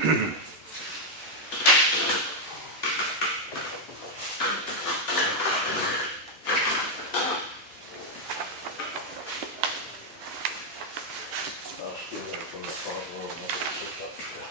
From the front row, nobody picked up shit.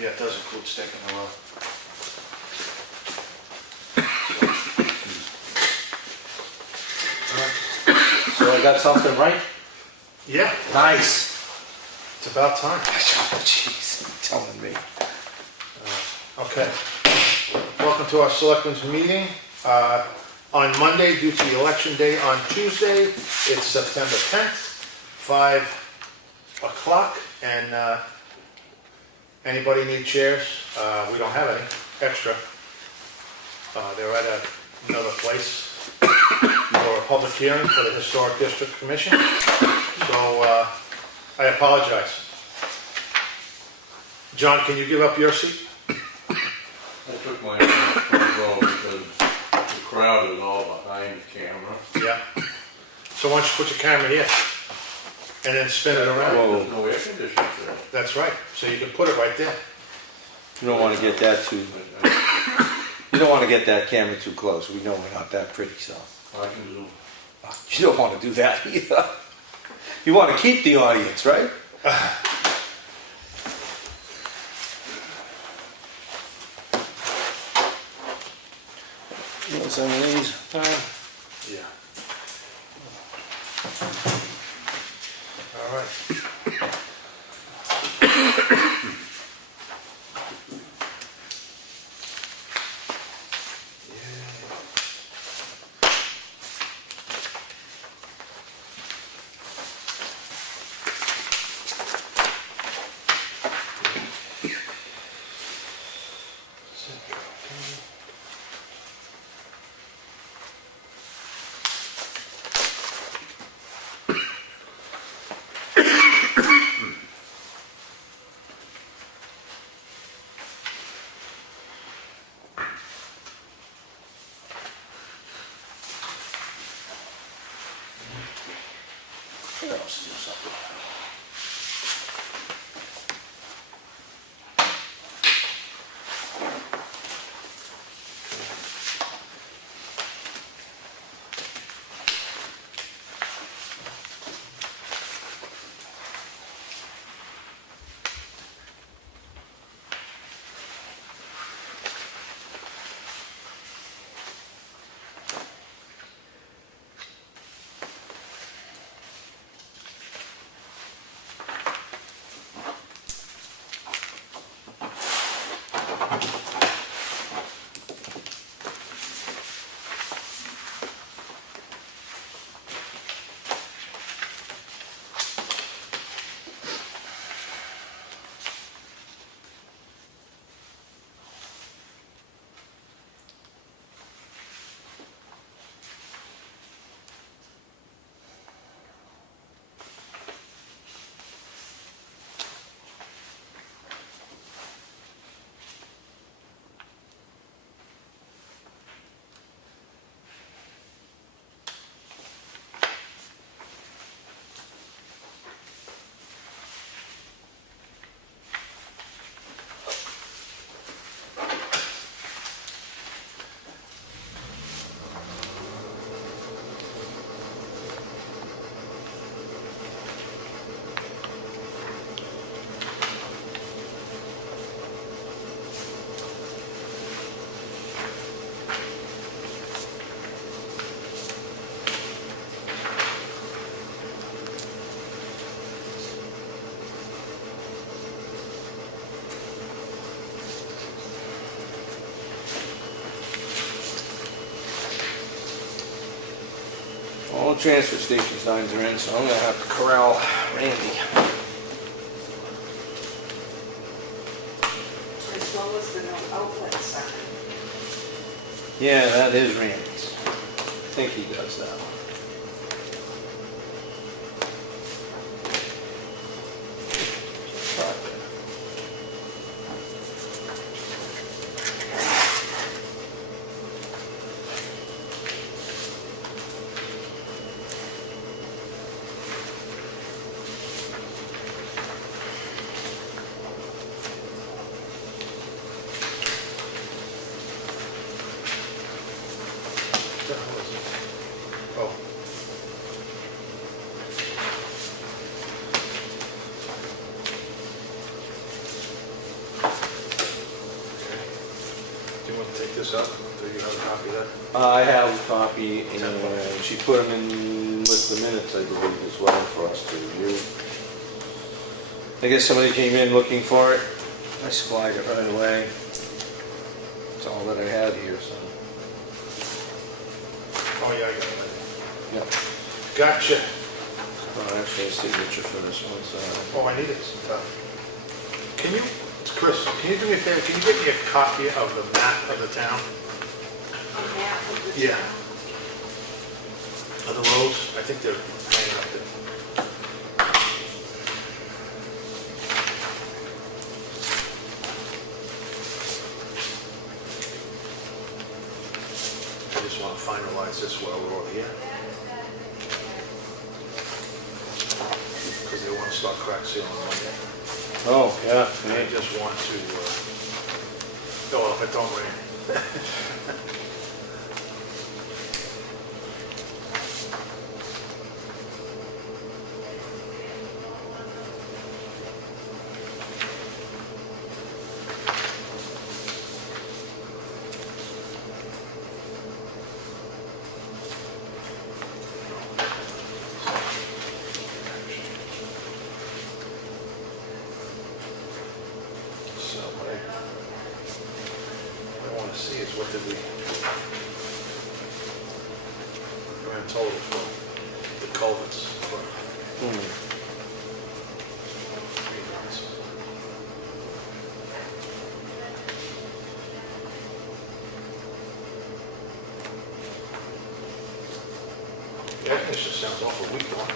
Yeah, it does include staking the road. So I got something right? Yeah, Nice. it's about time. Oh, jeez, telling me. Okay. Welcome to our selectmen's meeting. On Monday, due to the election day on Tuesday, it's September 10th, 5 o'clock, and anybody need chairs? We don't have any extra. They're at another place for a public hearing for the Historic District Commission. So I apologize. John, can you give up your seat? I took my front row because the crowd is all behind the camera. Yeah. So why don't you put your camera here and then spin it around? There's no air conditioning there. That's right. So you can put it right there. You don't want to get that too, you don't want to get that camera too close. We know we're not that pretty, so. I can zoom. You don't want to do that either. You want to keep the audience, right? You want some of these? Yeah. All right. Let's do something. All transfer station signs are in, so I'm gonna have to corral Randy. As well as the no outlet sign. Yeah, that is Randy's. I think he does that one. What the hell is it? Oh. Do you want to take this up? Do you have a copy of that? I have a copy, and she put them in with the minutes, I believe, as well for us to review. I guess somebody came in looking for it. I supplied it right away. That's all that I had here, so. Oh, yeah, I got it. Yep. Gotcha. Oh, actually, a signature for this one, so. Oh, I need it. Can you, Chris, can you do me a favor? Can you get me a copy of the map of the town? A map of the Yeah. town. Of the roads? I think they're hanging up there. I just want to finalize this while we're all here. Because they want to start crack sealing on Monday. Oh, yeah. And I just want to, go off it don't rain. So what I want to see is what did we, grand total for the culverts. Hmm. The air conditioner sounds awful weak, though.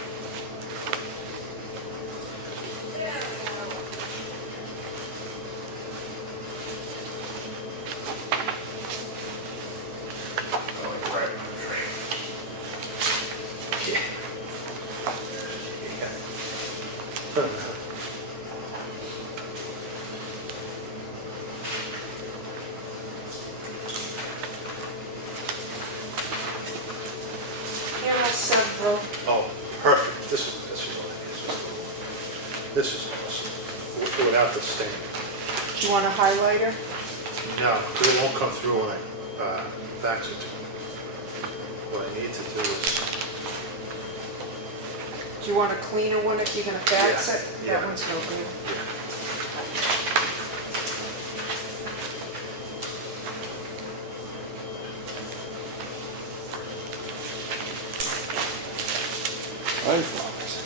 There are several. Oh, perfect. This is what it is. This is awesome. Without the stain. Do you want a highlighter? No, because it won't come through when I fax it to them. What I need to do is, Do you want a cleaner one if you're gonna fax Yeah, it? yeah. That one's no good. Sunflowers.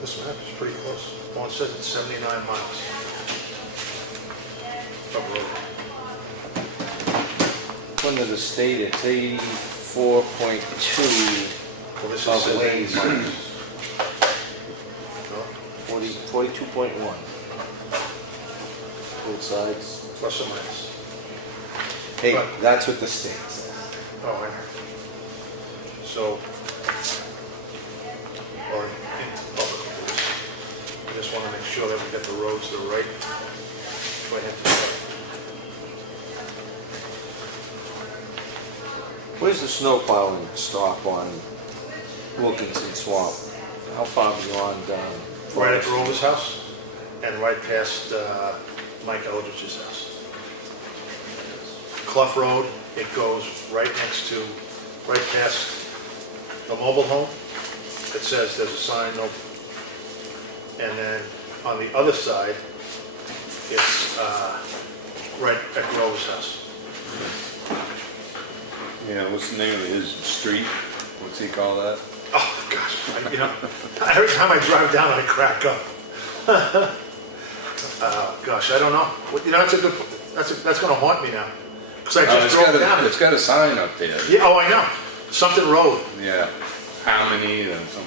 this map is pretty close. Well, it says it's 79 miles. Up road. Under the state, it's 84.2 Well, this of is 70 lanes. miles. No, 42.1. Both sides. plus or minus. Hey, But- that's what the state says. Oh, I know. So, or in public, I just want to make sure that we get the roads the right. If I have to- Where's the snow plowing stop on Wilkinson Swamp? How far beyond? Right at Rover's house and right past Mike Eldridge's house. Clough Road. It goes right past the mobile home. It says there's a sign, no. And then on the other side, it's right at Grove's house. Yeah, what's the name of his street? What's he call that? Oh, gosh, every time I drive down, I crack up. Gosh, I don't know. That's gonna haunt me now. Because I just drove down It's it. got a sign up there. Yeah, oh, I know. Something road. Yeah, Harmony and some.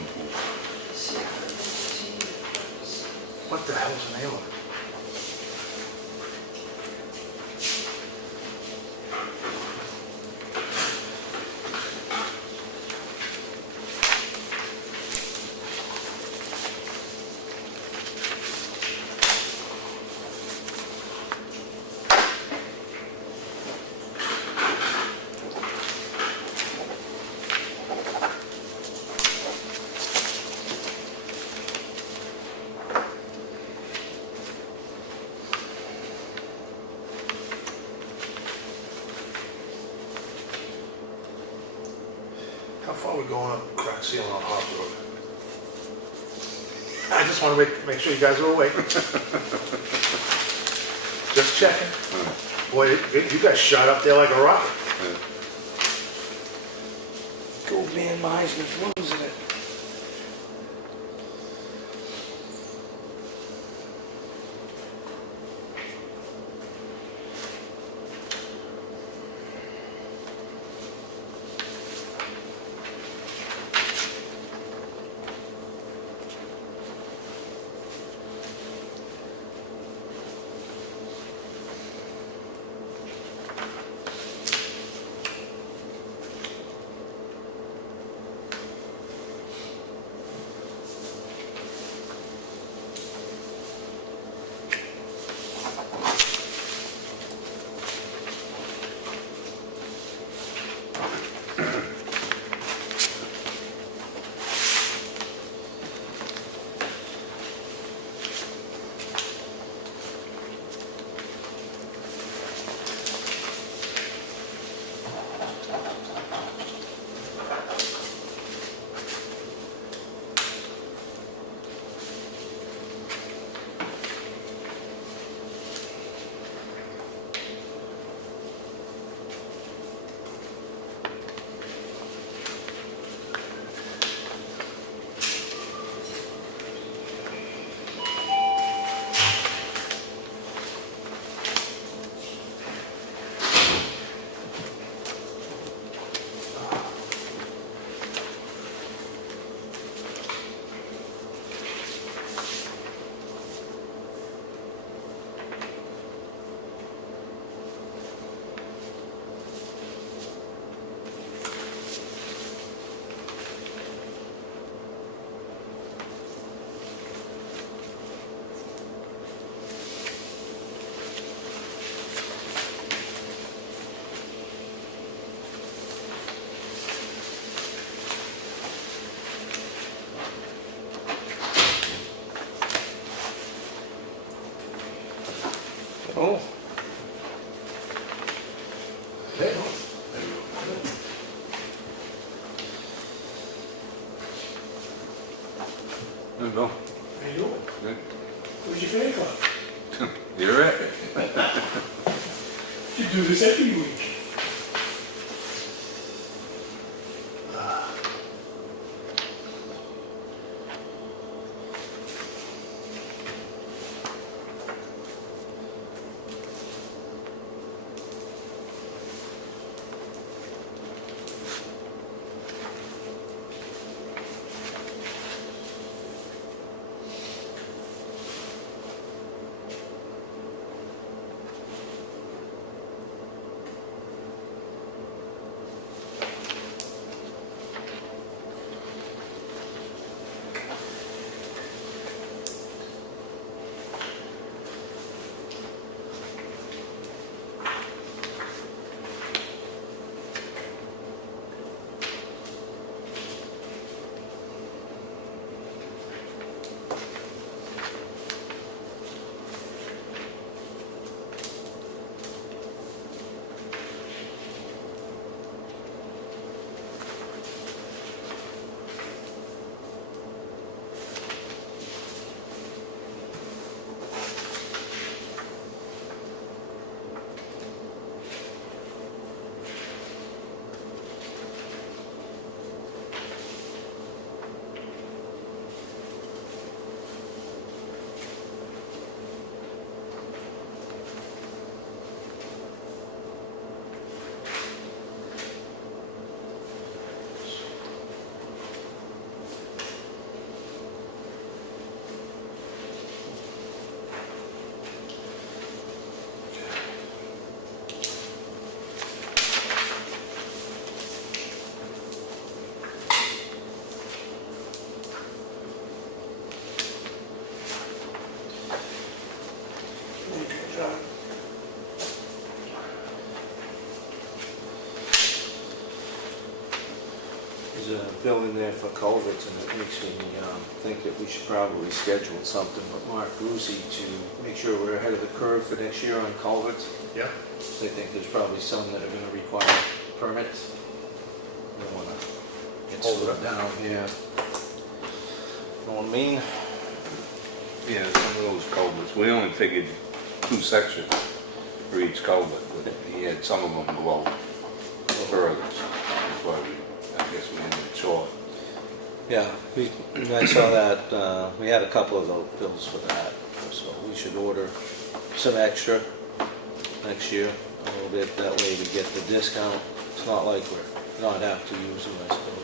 What the hell's the name of it? How far are we going up crack ceiling on Holbrook? I just want to make sure you guys are awake. Just checking. Boy, you guys shot up there like a rocket. Go man, Meisner's losing it. Oh, Hey, There you go. how you doing? Good. Where's your fan club? You're it. You do this every week. There's a bill in there for culverts, and it makes me think that we should probably schedule something with Mark Lucy to make sure we're ahead of the curve for next year on culverts. Yeah, I think there's probably some that are gonna require permits. Don't wanna get Hold it slowed up. down, yeah. Know what I mean? Yeah, some of those culverts, we only figured 2 sections for each culvert, but he had some of them go out further. That's why I guess we ended it short. Yeah, I saw that, we had a couple of those bills for that, so we should order some extra next year, a little bit, that way we get the discount. It's not like we're not apt to use them, I suppose.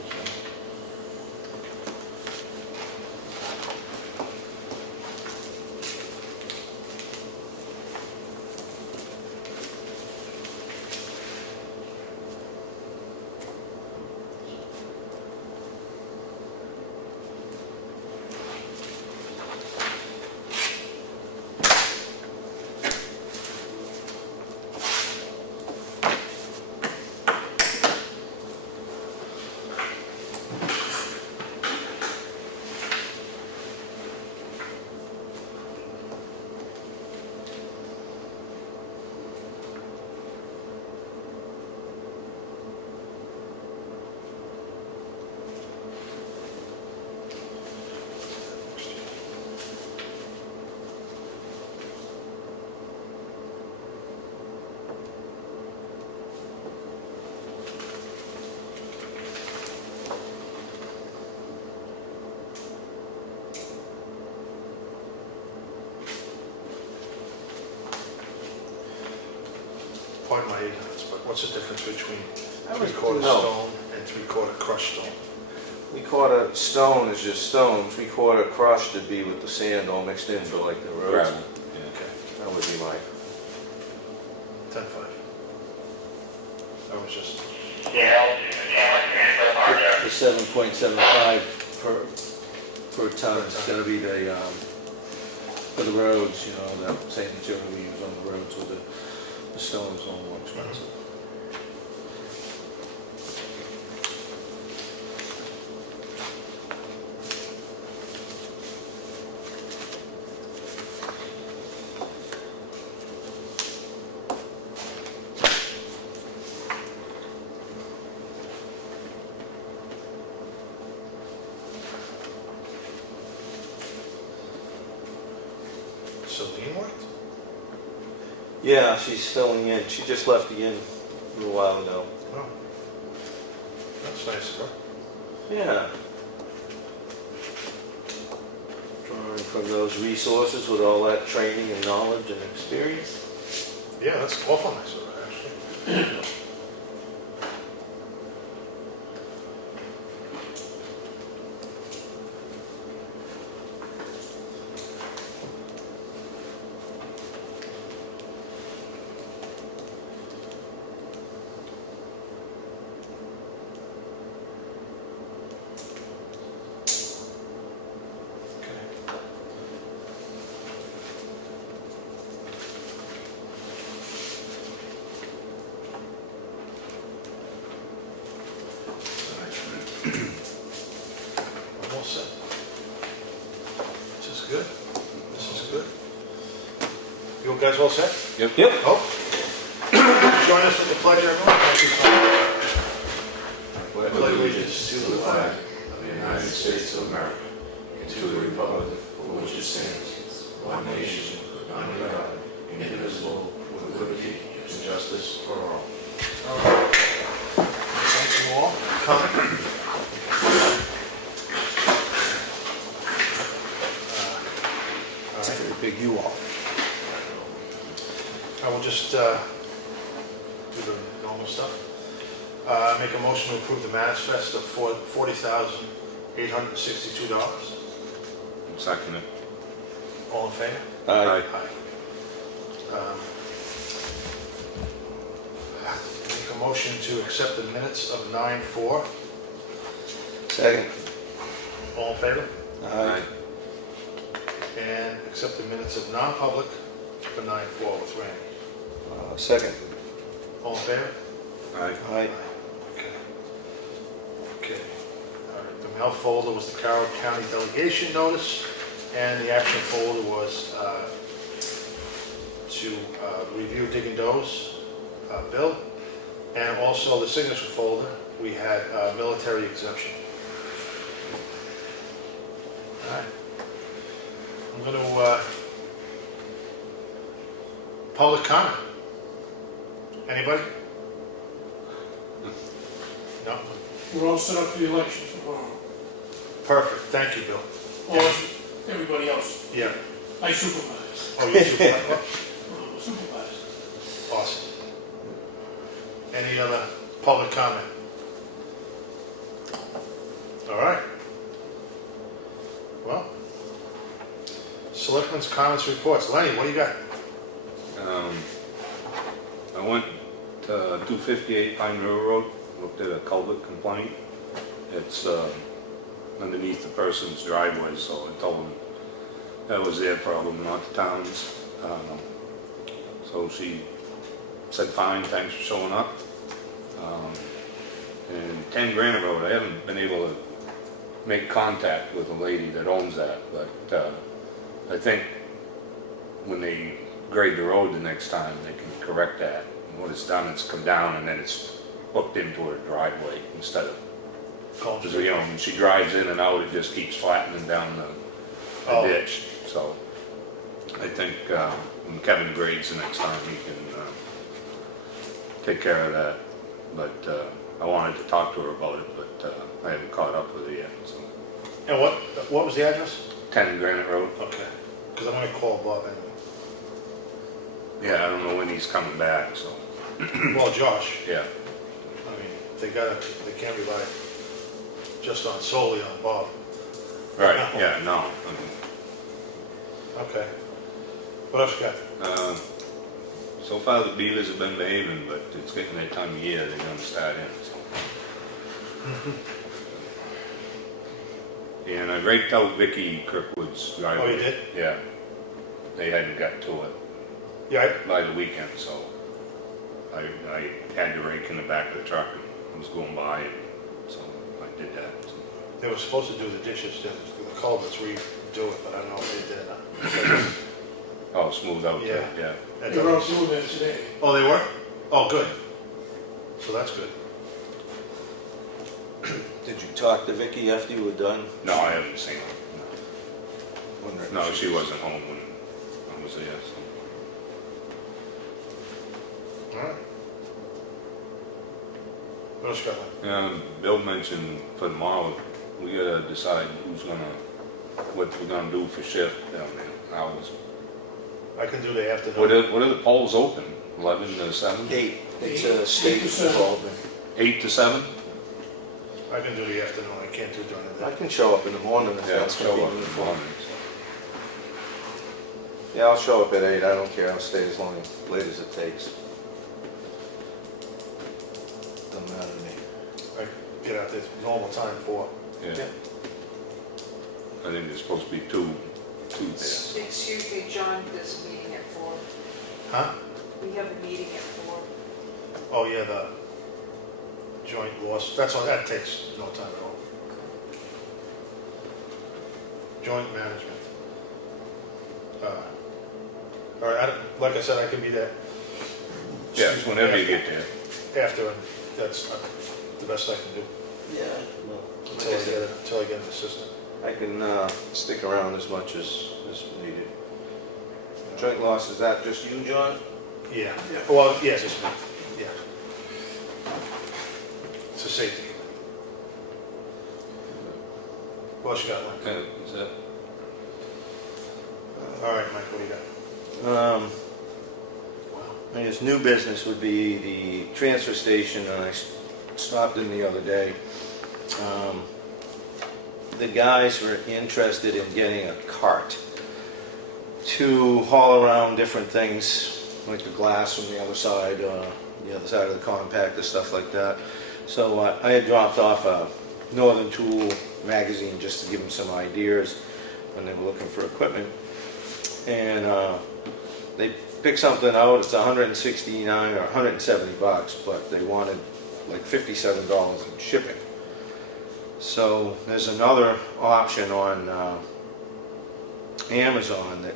pardon my ignorance, but what's the difference between I was- 3/4 no. stone and 3/4 crushed stone? 3/4 stone is just stone, 3/4 crushed would be with the sand all mixed in for like the roads. Gravel, yeah. Okay, That would be my, 10.5. That was just, the 7.75 per ton is gonna be the, for the roads, you know, that same material we use on the roads, with the stone's a little more expensive. Celine worked? Yeah, she's filling in, she just left again a little while ago. Oh. That's nice of her. Yeah. Drawing from those resources with all that training and knowledge and experience. Yeah, that's awful nice of her, actually. Okay. I'm all set. This is good. This is good. You guys all set? Yep. Oh. Join us with the pledge, everyone. Thank you. Pledge allegiance to the flag of the United States of America and to the republic for which it stands, one nation, under God, indivisible, with liberty and justice for all. Thank you all for coming. It's a very big U-Haul. I will just do the normal stuff. Make a motion to approve the manifest of $40,862. Second it. All in favor? Aye. Make a motion to accept the minutes of 9/4. Second. All in favor? Aye. And accept the minutes of non-public for 9/4 with Randy. Second. All in favor? Aye. Aye. Okay. Okay. mail folder was the Carroll County delegation notice, and the action folder was to review Digging Doe's bill, and also the signature folder, we had military exemption. All right. I'm going to public comment. Anybody? No? We're all set up for the election tomorrow. Perfect. Thank you, Bill. Or everybody else. Yeah. I supervise. Oh, you too. Supervise. Awesome. Any other public comment? All right. Well, Selectmen's comments reports. Lenny, what do you got? I went to 258 Pine River Road, looked at a culvert complaint. It's underneath the person's driveway, so I told them that was their problem, not the town's. So she said, fine, thanks for showing up. And 10 Granite Road, I haven't been able to make contact with the lady that owns that, but I think when they grade the road the next time, they can correct that. And what it's done, it's come down and then it's hooked into her driveway instead of, because you know, when she drives in and out, it just keeps flattening down the ditch. So I think when Kevin grades the next time, he can take care of that. But I wanted to talk to her about it, but I haven't caught up with her yet. So. And what was the address? 10 Granite Road. Okay. Because I'm going to call Bob anyway. Yeah, I don't know when he's coming back, so. Well, Josh, Yeah. I mean, they can't rely just on solely on Bob. Right, yeah, no. Okay. What else you got? So far the beavers have been behaving, but it's getting that time of year, they're gonna start in, so. And I raked out Vicky Kirkwood's driveway. Oh, you did? Yeah. They hadn't got to it Yeah, by the weekend, so I had to rake in the back of the truck and I was going by, and so I did that. So. they were supposed to do the dishes, the culverts, redo it, but I don't know if they did or not. Oh, smooth out there, Yeah. yeah. They were out doing that today. Oh, they were? Oh, good. So that's good. Did you talk to Vicky after you were done? No, I haven't seen her. Wondering No, if she wasn't home when I was there, so. All right. What else you got? Bill mentioned for tomorrow, we gotta decide what we're gonna do for shift down there, hours. I can do the afternoon. What are the polls open? 11 to 7? 8. It's a state 8 to 7. involvement. 8 to 7? I can do the afternoon. I can't do during the I day. can show up in the morning if Yeah, that's show up in convenient the for me. morning. Yeah, I'll show up at 8. I don't care. I'll stay as late as it takes. Doesn't matter to me. I get out there normal time 4. Yeah. Yeah. I think there's supposed to be two there. Excuse me, John, there's a meeting at 4. Huh? We have a meeting at 4. Oh, yeah, the joint loss. That's all. That takes no time at all. Joint management. All right. Like I said, I can be there. Yeah, it's whenever you get there. After, and that's the best I can do Yeah, well, until I get an assistant. I can stick around as much as needed. Joint loss, is that just you, John? Yeah. Well, yes, it's me. Yeah. It's a safety. What else you got, Mike? Okay, is that? All right, Mike, what do you got? I guess new business would be the transfer station, and I stopped in the other day. The guys were interested in getting a cart to haul around different things, like the glass from the other side of the compactor, stuff like that. So I had dropped off a Northern Tool magazine just to give them some ideas when they were looking for equipment. And they picked something out. It's $169 or $170, but they wanted like $57 in shipping. So there's another option on Amazon that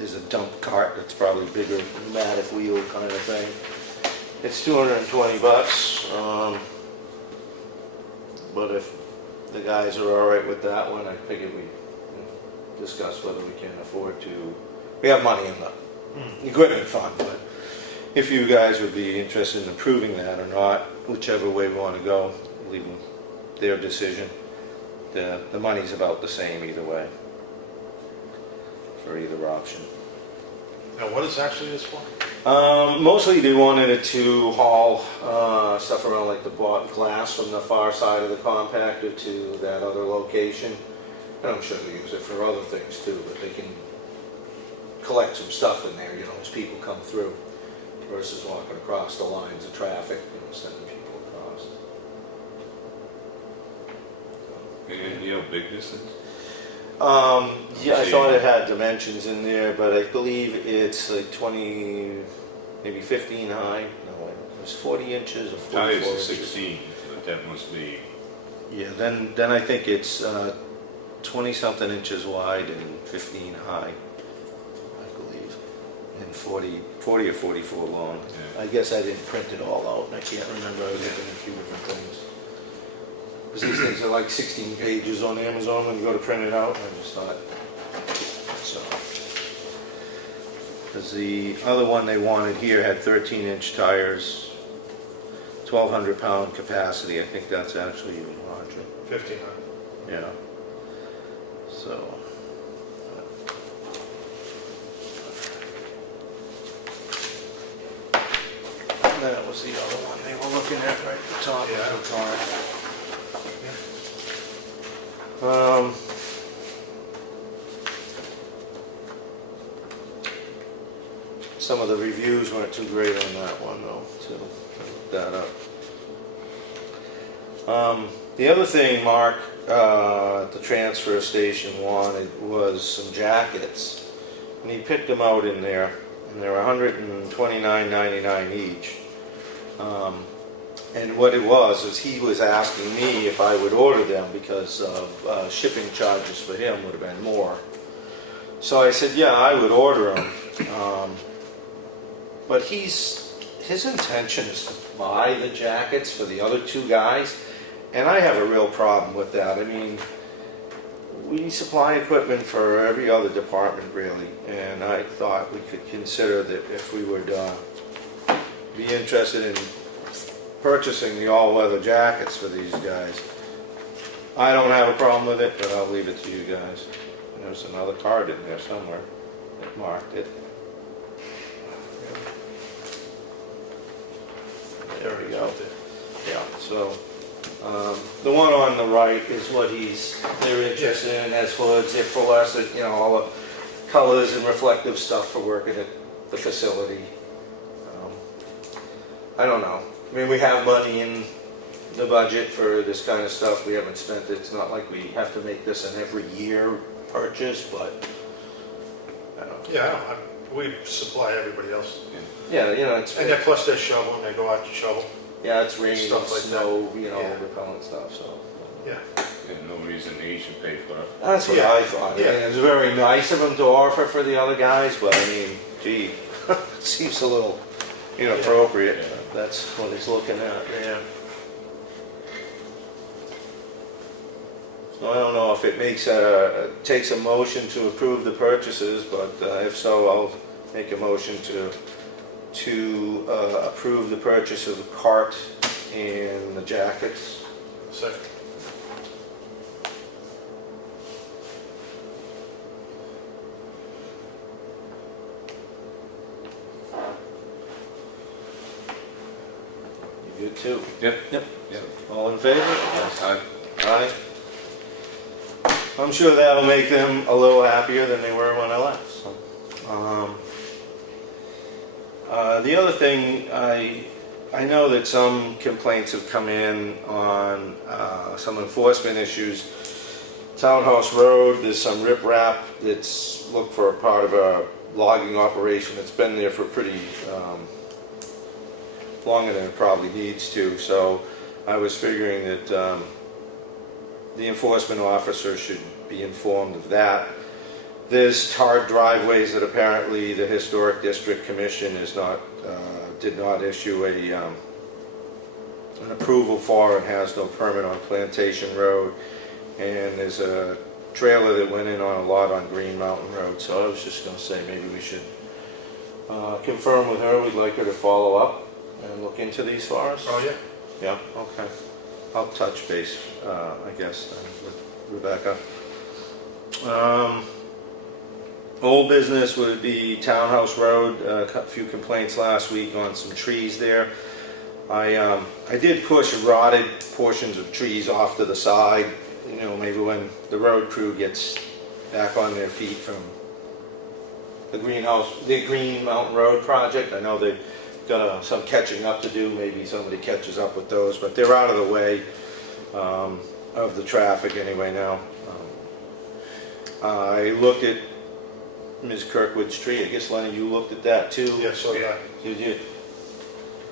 is a dump cart that's probably bigger, pneumatic wheel kind of thing. It's $220. But if the guys are all right with that one, I figured we discuss whether we can afford to. We have money in the equipment fund, but if you guys would be interested in approving that or not, whichever way we want to go, leave them their decision. The money's about the same either way for either option. Now, what is actually this for? Mostly they wanted it to haul stuff around like the glass from the far side of the compactor to that other location. And I'm sure they use it for other things too, but they can collect some stuff in there, as people come through, versus walking across the lines of traffic, sending people across. Any idea how big this is? Yeah, I thought it had dimensions in there, but I believe it's like 20, maybe 15 high. No, it was 40 inches or 44 Tires are inches. 16, but that must be, Yeah, then I think it's 20-something inches wide and 15 high, I believe, and 40 or 44 long. Yeah. I guess I didn't print it all out, and I can't remember. I was looking at a few different things. Because these things are like 16 pages on Amazon when you go to print it out, and I just thought, so. Because the other one they wanted here had 13-inch tires, 1,200 pound capacity. I think that's actually even larger. 1,500. Yeah. So. That was the other one they were looking at right at the top Yeah. of the car. Some of the reviews weren't too great on that one though, so I looked that up. The other thing Mark at the transfer station wanted was some jackets, and he picked them out in there, and they're $129.99 each. And what it was is he was asking me if I would order them because of shipping charges for him would have been more. So I said, yeah, I would order them. But his intention is to buy the jackets for the other two guys, and I have a real problem with that. I mean, we supply equipment for every other department really, and I thought we could consider that if we would be interested in purchasing the all-weather jackets for these guys. I don't have a problem with it, but I'll leave it to you guys. There's another card in there somewhere that marked it. There we go. Yeah, so the one on the right is what they're interested in as hoods, zip fluorescent, all the colors and reflective stuff for working at the facility. I don't know. I mean, we have money in the budget for this kind of stuff. We haven't spent it. It's not like we have to make this an every year purchase, but I don't know. Yeah, we supply everybody else. Yeah, it's And then plus they shovel and they go out to shovel. yeah, it's rain, stuff like snow, that. Yeah. repellent stuff. So Yeah. yeah, no reason he should pay for it. that's what Yeah. I thought. Yeah. I mean, it was very nice of him to offer for the other guys, but I mean, gee, it seems a little inappropriate. Yeah. That's what he's looking at. Yeah. So I don't know if it takes a motion to approve the purchases, but if so, I'll make a motion to approve the purchase of the cart and the jackets. Second. You good too? Yep. Yep. Yep. All in favor? Aye. Aye. I'm sure that'll make them a little happier than they were when I left. So, the other thing, I know that some complaints have come in on some enforcement issues. Townhouse Road, there's some riprap that's looked for a part of a logging operation that's been there for pretty longer than it probably needs to. So I was figuring that the enforcement officer should be informed of that. There's tarred driveways that apparently the Historic District Commission did not issue an approval for and has no permit on Plantation Road. And there's a trailer that went in on a lot on Green Mountain Road. So I was just going to say maybe we should confirm with her. We'd like her to follow up and look into these for us. Oh, yeah. Yeah, okay. I'll touch base, I guess, then with Rebecca. Old business would be Townhouse Road. A few complaints last week on some trees there. I did push rotted portions of trees off to the side. You know, maybe when the road crew gets back on their feet from the Green Mountain Road project. I know they've got some catching up to do. Maybe somebody catches up with those, but they're out of the way of the traffic anyway now. I looked at Ms. Kirkwood's tree. I guess, Lenny, you looked at that too? Yeah, so did I. Did you?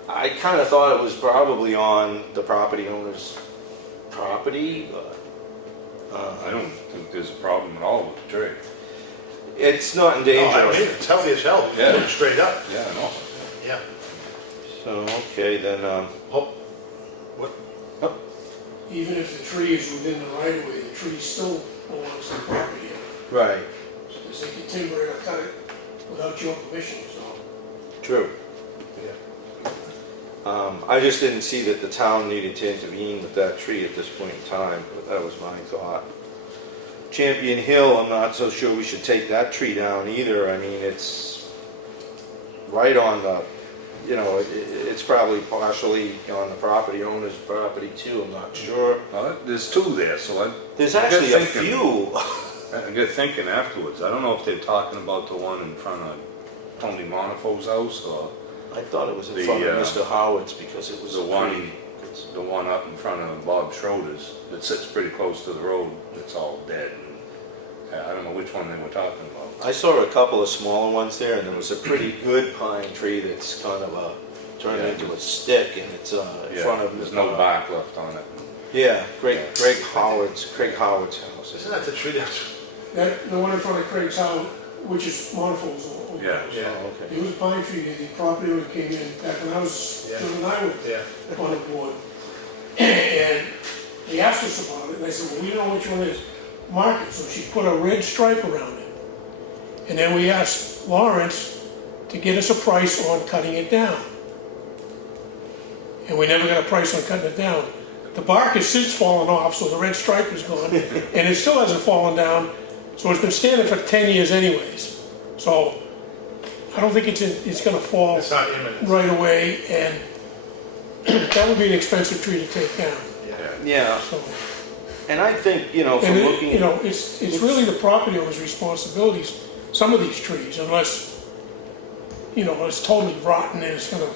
I kind of thought it was probably on the property owner's property, but I don't think there's a problem at all with the tree. it's not in danger. Oh, I mean, it's healthy as hell. Yeah. Straight up. Yeah, I know. Yeah. So, okay, then, Oh, what? Even if the tree is within the right of way, the tree still belongs to the property owner. right, Because they can timber it or cut it without your permission, so. true. I just didn't see that the town needed to intervene with that tree at this point in time, but that was my thought. Champion Hill, I'm not so sure we should take that tree down either. I mean, it's right on the, you know, it's probably partially on the property owner's property too, I'm not sure. Well, there's two there, so There's I got actually a thinking. few. I got thinking afterwards. I don't know if they're talking about the one in front of Tony Monafo's house or I thought it was in The, front of Mr. Howard's because it was the one- pretty- the one up in front of Bob Schroeder's that sits pretty close to the road. It's all dead. And I don't know which one they were talking about. I saw a couple of smaller ones there, and there was a pretty good pine tree that's kind of turned Yeah. into a stick, and it's in front of. There's no bark left on it. Yeah, Craig Howard's house. Isn't that the tree that's... The one in front of Craig's house, which is Monafo's old Yeah. house. Yeah. Oh, okay. There was a pine tree there, the property owner came in back when I was Yeah. doing the highway Yeah. on the board. And he asked us about it, and I said, well, we know which one it is. Mark it, so she put a red stripe around it. And then we asked Lawrence to get us a price on cutting it down. And we never got a price on cutting it down. The bark has since fallen off, so the red stripe is gone, and it still hasn't fallen down, so it's been standing for 10 years anyways. So I don't think it's gonna fall It's not imminent. right away, and that would be an expensive tree to take down, Yeah, so. and I think, you know, from And it, looking. you know, it's really the property owner's responsibilities, some of these trees, unless, you know, it's totally rotten and it's gonna,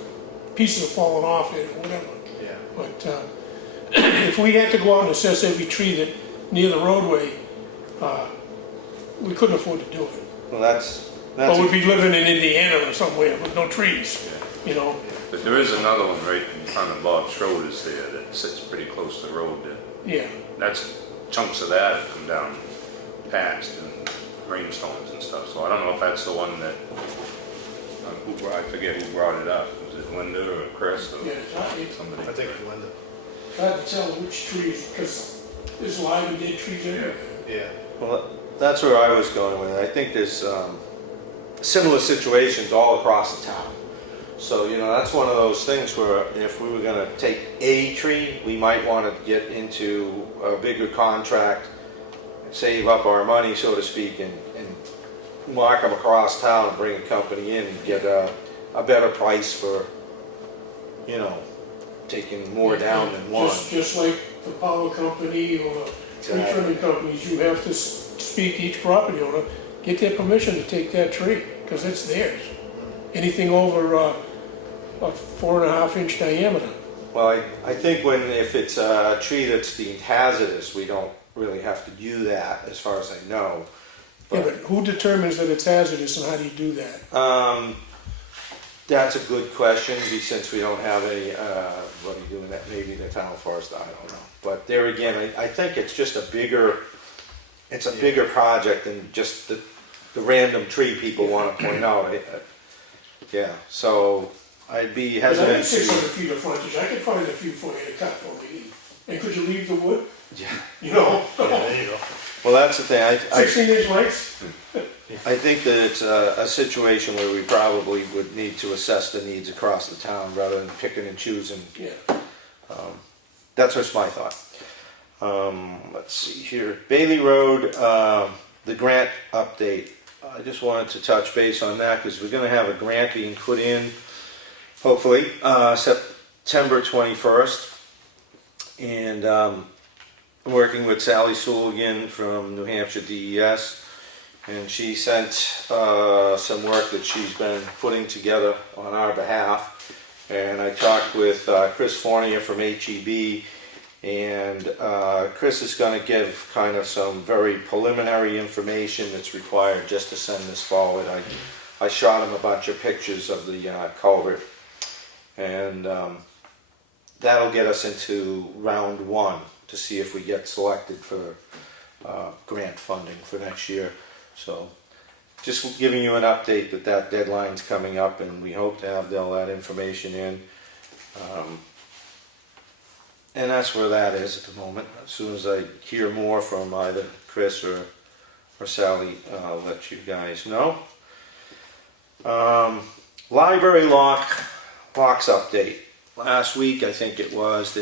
pieces are falling off it or whatever. Yeah. But if we had to go out and assess every tree that, near the roadway, we couldn't afford to do it. Well, that's Or we'd be living in Indiana or somewhere with no trees, you know? But there is another one right in front of Bob Schroeder's there that sits pretty close to the road there. Yeah. That's chunks of that have come down past and rainstorms and stuff. So I don't know if that's the one that, I forget who brought it up. Was it Linda or Chris or Yeah, it's somebody? I think it's Linda. hard to tell which trees, because there's live and dead trees everywhere. Yeah. Well, that's where I was going with it. I think there's similar situations all across the town. So, you know, that's one of those things where if we were going to take a tree, we might want to get into a bigger contract, save up our money, so to speak, and mark them across town and bring a company in and get a better price for, you know, taking more down than one. Just like the power company or tree trimming companies, you have to speak to each property owner, get their permission to take that tree, because it's theirs. Anything over a 4.5 inch diameter. Well, I think if it's a tree that's deemed hazardous, we don't really have to do that, as far as I know. Yeah, but who determines that it's hazardous and how do you do that? That's a good question, since we don't have any, what are you doing that, maybe the town forest, I don't know. But there again, I think it's just a bigger project than just the random tree people want to point out. Yeah, so I'd be Because I hesitant have 600 to. feet of frontage, I could find a few for you to cut for me. And could you leave the wood? Yeah. You know? Yeah, there you go. Well, that's the thing, I 16-inch lengths? think that it's a situation where we probably would need to assess the needs across the town rather than picking and choosing. Yeah. That's just my thought. Let's see here, Bailey Road, the grant update. I just wanted to touch base on that because we're going to have a grant being put in, hopefully, September 21st. And I'm working with Sally Sewell again from New Hampshire DES. And she sent some work that she's been putting together on our behalf. And I talked with Chris Fournier from HEB. And Chris is going to give kind of some very preliminary information that's required just to send this forward. I shot him a bunch of pictures of the culvert, and that'll get us into round one to see if we get selected for grant funding for next year. So just giving you an update that deadline's coming up, and we hope to have all that information in. And that's where that is at the moment. As soon as I hear more from either Chris or Sally, I'll let you guys know. Library locks update. Last week, I think it was,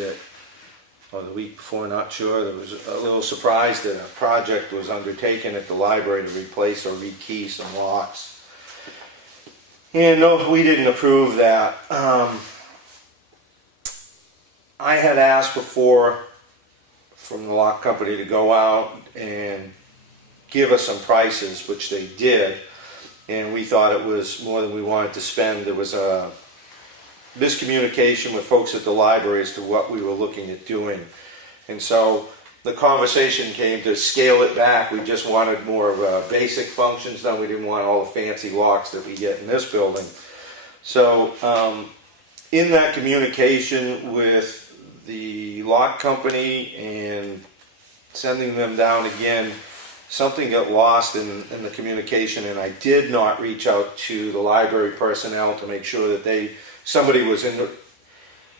or the week before, not sure, there was a little surprise that a project was undertaken at the library to replace or rekey some locks. And no, we didn't approve that. I had asked before from the lock company to go out and give us some prices, which they did, and we thought it was more than we wanted to spend. There was a miscommunication with folks at the library as to what we were looking at doing, and so the conversation came to scale it back. We just wanted more of basic functions done. We didn't want all the fancy locks that we get in this building. So in that communication with the lock company and sending them down again, something got lost in the communication, and I did not reach out to the library personnel to make sure that somebody was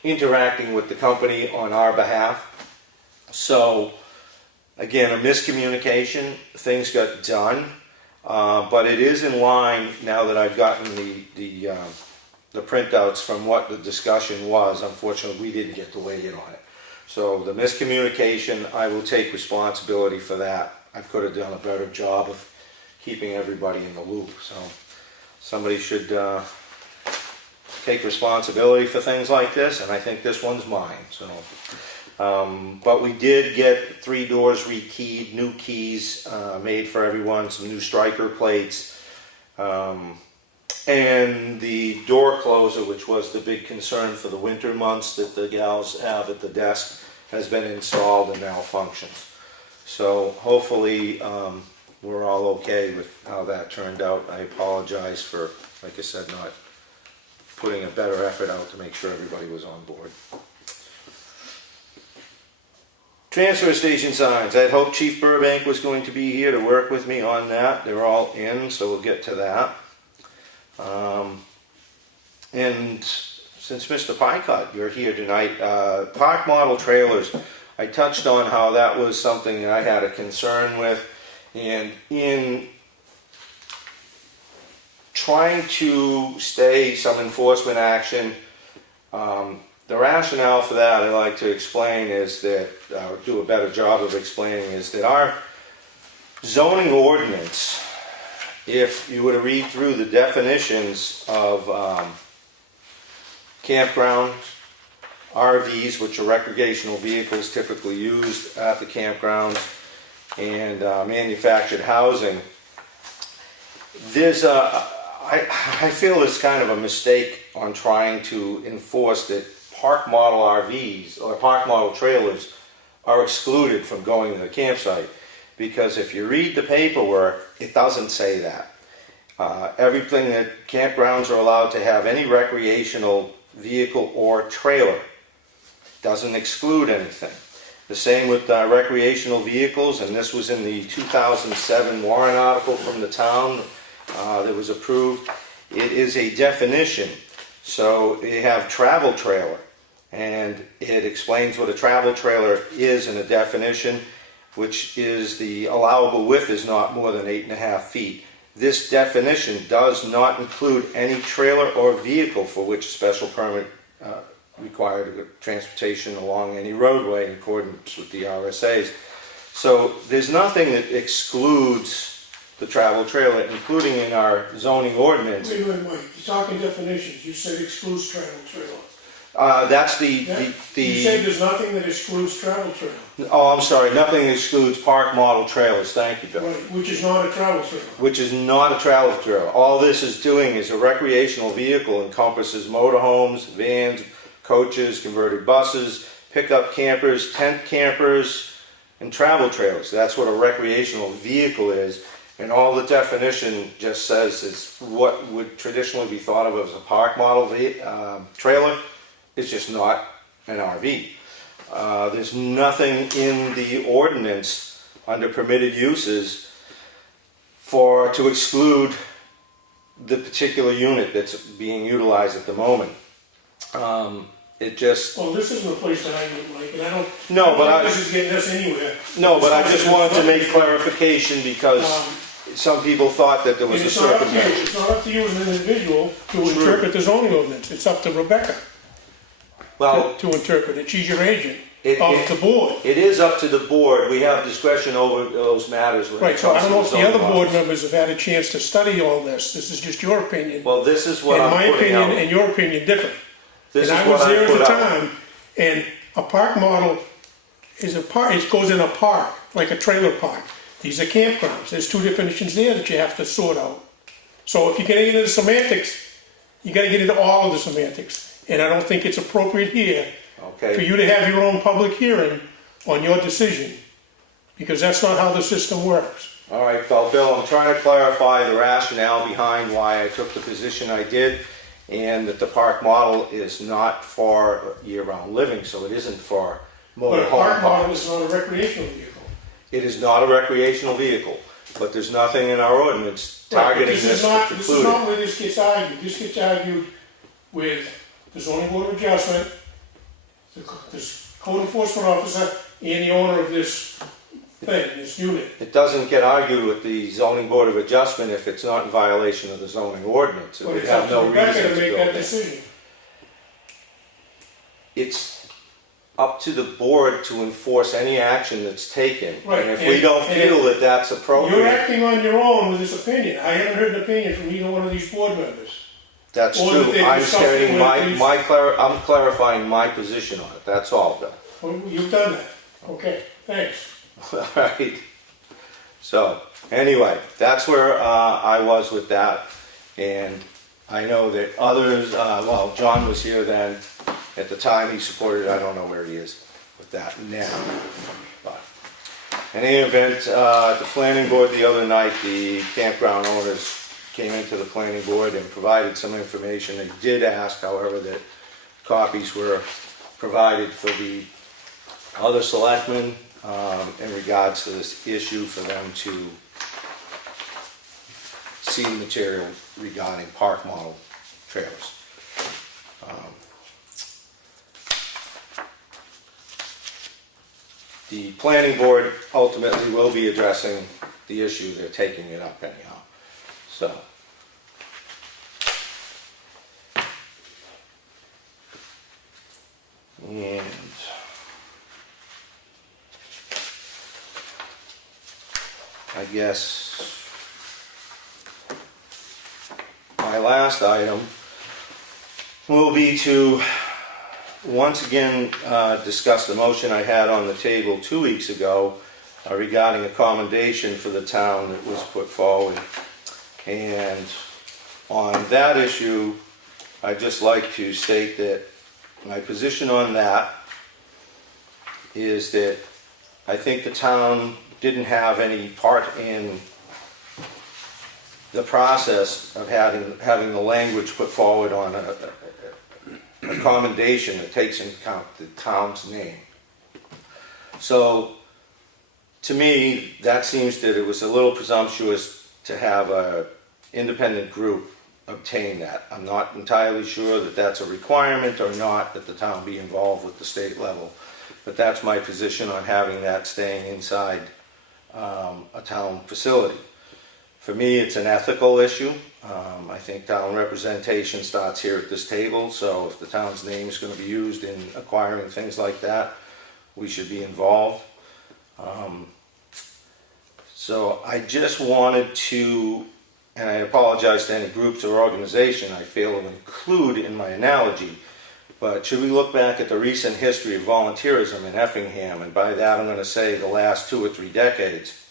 interacting with the company on our behalf. So again, a miscommunication. Things got done, but it is in line now that I've gotten the printouts from what the discussion was. Unfortunately, we didn't get to weigh in on it. So the miscommunication, I will take responsibility for that. I could have done a better job of keeping everybody in the loop. So somebody should take responsibility for things like this, and I think this one's mine. So, but we did get 3 doors rekeyed, new keys made for everyone, some new striker plates. And the door closer, which was the big concern for the winter months that the gals have at the desk, has been installed and now functions. So hopefully we're all okay with how that turned out. I apologize for, like I said, not putting a better effort out to make sure everybody was on board. Transfer station signs. I'd hoped Chief Burbank was going to be here to work with me on that. They're all in, so we'll get to that. And since Mr. Pycott, you're here tonight, park model trailers, I touched on how that was something that I had a concern with, and in trying to stay some enforcement action, the rationale for that I like to explain is that, do a better job of explaining, is that our zoning ordinance, if you were to read through the definitions of campgrounds, RVs, which are recreational vehicles typically used at the campgrounds, and manufactured housing, there's I feel it's kind of a mistake on trying to enforce that park model RVs or park model trailers are excluded from going to the campsite. Because if you read the paperwork, it doesn't say that. Everything that campgrounds are allowed to have any recreational vehicle or trailer. Doesn't exclude anything. The same with recreational vehicles, and this was in the 2007 warrant article from the town that was approved. It is a definition. So you have travel trailer, and it explains what a travel trailer is in a definition, which is the allowable width is not more than 8.5 feet. This definition does not include any trailer or vehicle for which a special permit required transportation along any roadway in accordance with the RSAs. So there's nothing that excludes the travel trailer, including in our zoning ordinance. Wait, Mike, you're talking definitions, you said excludes travel trailer. That's You said there's nothing that excludes travel trailer. Oh, I'm sorry, nothing excludes park model trailers, thank you, Bill. Right, which is not a travel trailer. Which is not a travel trailer. All this is doing is a recreational vehicle encompasses motorhomes, vans, coaches, converted buses, pickup campers, tent campers, and travel trailers. That's what a recreational vehicle is. And all the definition just says is what would traditionally be thought of as a park model trailer. It's just not an RV. There's nothing in the ordinance under permitted uses to exclude the particular unit that's being utilized at the moment. It just... Well, this isn't a place that I would like, and I don't... No, but this is getting us anywhere. No, but I just wanted to make clarification because some people thought that there was And a it's not up to you, circumvention. it's not up to you as an individual to True. interpret the zoning ordinance, it's up to Rebecca Well, to interpret it, she's your agent It- of it- the board. it is up to the board. We have discretion over those matters. When it Right, so I comes don't to know if the zoning other board laws. members have had a chance to study all this, this is just your opinion. Well, this is what And I'm my putting opinion out. and your opinion different. This And is I was what there I at the put out. time, and a park model is a park, it goes in a park, like a trailer park. These are campgrounds, there's two definitions there that you have to sort out. So if you're getting into the semantics, you gotta get into all of the semantics. And I don't think it's appropriate here for Okay. you to have your own public hearing on your decision, because that's not how the system works. All right, well, Bill, I'm trying to clarify the rationale behind why I took the position I did, and that the park model is not for year-round living, so it isn't for But motor a home park model parks. is not a recreational vehicle. It is not a recreational vehicle, but there's nothing in our ordinance targeting Right, but this to This is preclude not it. where this gets argued. This gets argued with the zoning board of adjustment, the code enforcement officer, and the owner of this thing, this unit. It doesn't get argued with the zoning board of adjustment if it's not in violation of the zoning ordinance. It But would it's up have to no Rebecca reason to to make go that there. decision. It's up to the board to enforce any action that's taken. Right, And if we and- don't and feel that that's You're appropriate, acting on your own with this opinion. I haven't heard an opinion from either one of these board members. that's or that true. they I'm discussed it stating with I'm clarifying my position on it, that's all, Bill. Well, you've done that. Okay, thanks. All right. So, anyway, that's where I was with that. And I know that others, well, John was here then. At the time he supported, I don't know where he is with that now. But in any event, at the planning board the other night, the campground owners came into the planning board and provided some information. They did ask, however, that copies were provided for the other selectmen in regards to this issue, for them to see material regarding park model trailers. The planning board ultimately will be addressing the issue. They're taking it up anyhow. So. And I guess my last item will be to once again discuss the motion I had on the table 2 weeks ago regarding a commendation for the town that was put forward. And on that issue, I'd just like to state that my position on that is that I think the town didn't have any part in the process of having the language put forward on a commendation that takes into account the town's name. So, to me, that seems that it was a little presumptuous to have an independent group obtain that. I'm not entirely sure that that's a requirement or not, that the town be involved with the state level. But that's my position on having that staying inside a town facility. For me, it's an ethical issue. I think town representation starts here at this table, so if the town's name is going to be used in acquiring things like that, we should be involved. So I just wanted to, and I apologize to any groups or organization I fail to include in my analogy, but should we look back at the recent history of volunteerism in Effingham, and by that I'm going to say the last 2 or 3 decades,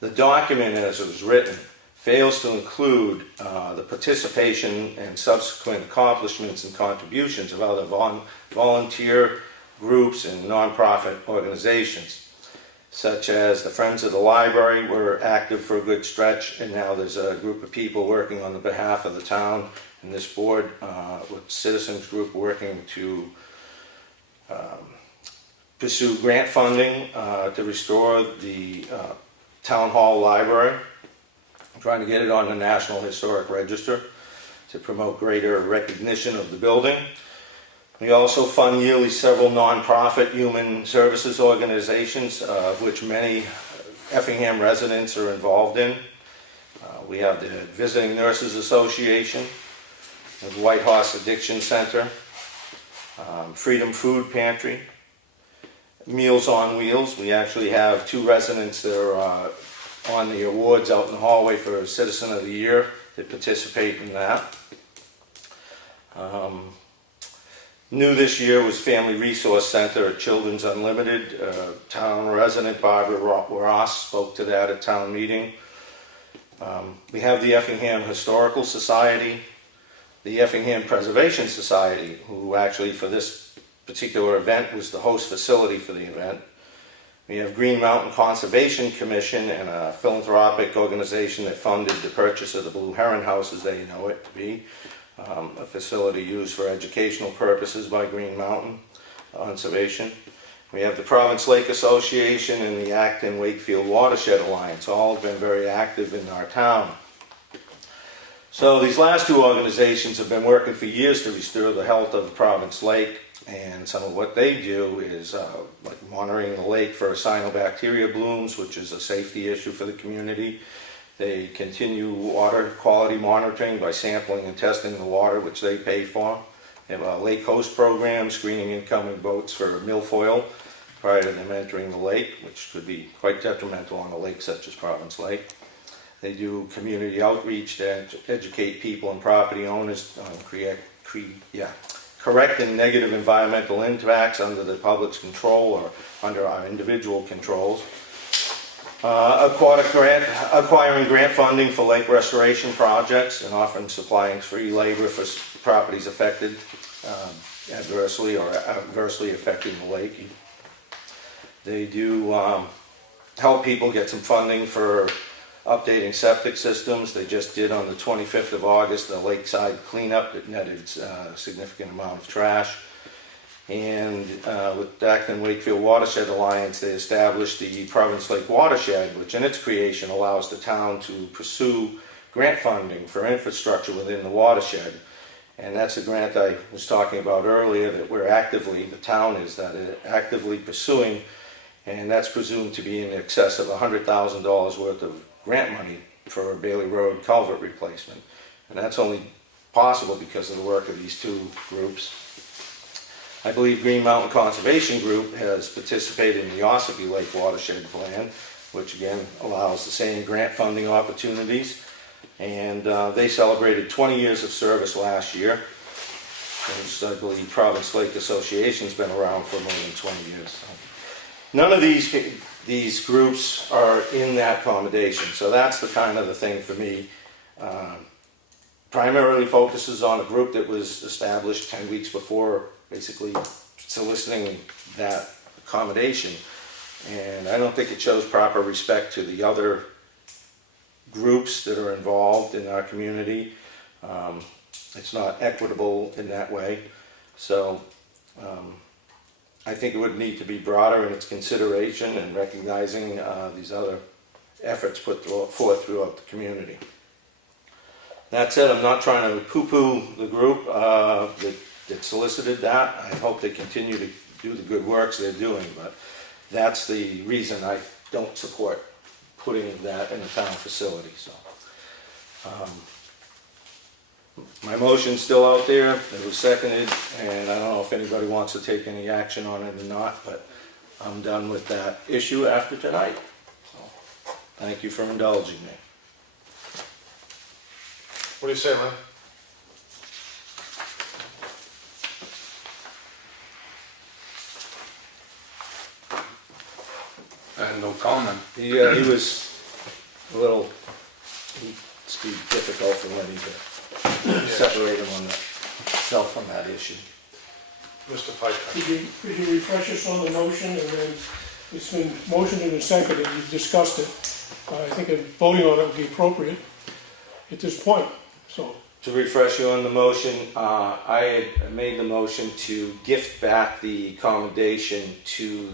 the document as it was written fails to include the participation and subsequent accomplishments and contributions of other volunteer groups and nonprofit organizations, such as the Friends of the Library were active for a good stretch, and now there's a group of people working on the behalf of the town and this board with citizens group working to pursue grant funding to restore the town hall library, trying to get it on the National Historic Register to promote greater recognition of the building. We also fund yearly several nonprofit human services organizations, of which many Effingham residents are involved in. We have the Visiting Nurses Association, the White Horse Addiction Center, Freedom Food Pantry, Meals on Wheels. We actually have 2 residents that are on the awards out in the hallway for Citizen of the Year that participate in that. New this year was Family Resource Center at Children's Unlimited. Town resident Barbara Ross spoke to that at town meeting. We have the Effingham Historical Society, the Effingham Preservation Society, who actually for this particular event was the host facility for the event. We have Green Mountain Conservation Commission and a philanthropic organization that funded the purchase of the Blue Heron House, as they know it to be, a facility used for educational purposes by Green Mountain Conservation. We have the Province Lake Association and the Acton Wakefield Watershed Alliance. All have been very active in our town. So these last 2 organizations have been working for years to restore the health of Province Lake, and some of what they do is like monitoring the lake for cyanobacteria blooms, which is a safety issue for the community. They continue water quality monitoring by sampling and testing the water, which they pay for. They have a lake host program, screening incoming boats for milfoil prior to them entering the lake, which could be quite detrimental on a lake such as Province Lake. They do community outreach to educate people and property owners on correcting negative environmental impacts under the public's control or under our individual controls. Acquiring grant funding for lake restoration projects and often supplying free labor for properties affected adversely or adversely affecting the lake. They do help people get some funding for updating septic systems. They just did on the 25th of August the lakeside cleanup that netted a significant amount of trash. And with Acton Wakefield Watershed Alliance, they established the Province Lake Watershed, which in its creation allows the town to pursue grant funding for infrastructure within the watershed. And that's a grant I was talking about earlier that the town is actively pursuing, and that's presumed to be in excess of $100,000 worth of grant money for a Bailey Road culvert replacement. And that's only possible because of the work of these 2 groups. I believe Green Mountain Conservation Group has participated in the Ossipee Lake Watershed Plan, which again allows the same grant funding opportunities. And they celebrated 20 years of service last year. I believe Province Lake Association's been around for more than 20 years. So none of these groups are in that accommodation, so that's the kind of the thing for me. Primarily focuses on a group that was established 10 weeks before, basically soliciting that accommodation. And I don't think it shows proper respect to the other groups that are involved in our community. It's not equitable in that way. So I think it would need to be broader in its consideration and recognizing these other efforts put forth throughout the community. That said, I'm not trying to poo-poo the group that solicited that. I hope they continue to do the good works they're doing, but that's the reason I don't support putting that in a town facility. So, my motion's still out there. It was seconded, and I don't know if anybody wants to take any action on it or not, but I'm done with that issue after tonight. So, thank you for indulging me. What do you say, Lynn? And no comment. He was a little, it'd be difficult for Lenny to separate him on himself from that issue. Mr. Piper? Could you refresh us on the motion, and then it's been motioned and seconded, you've discussed it. I think voting on it would be appropriate at this point, so. To refresh you on the motion, I had made the motion to gift back the accommodation to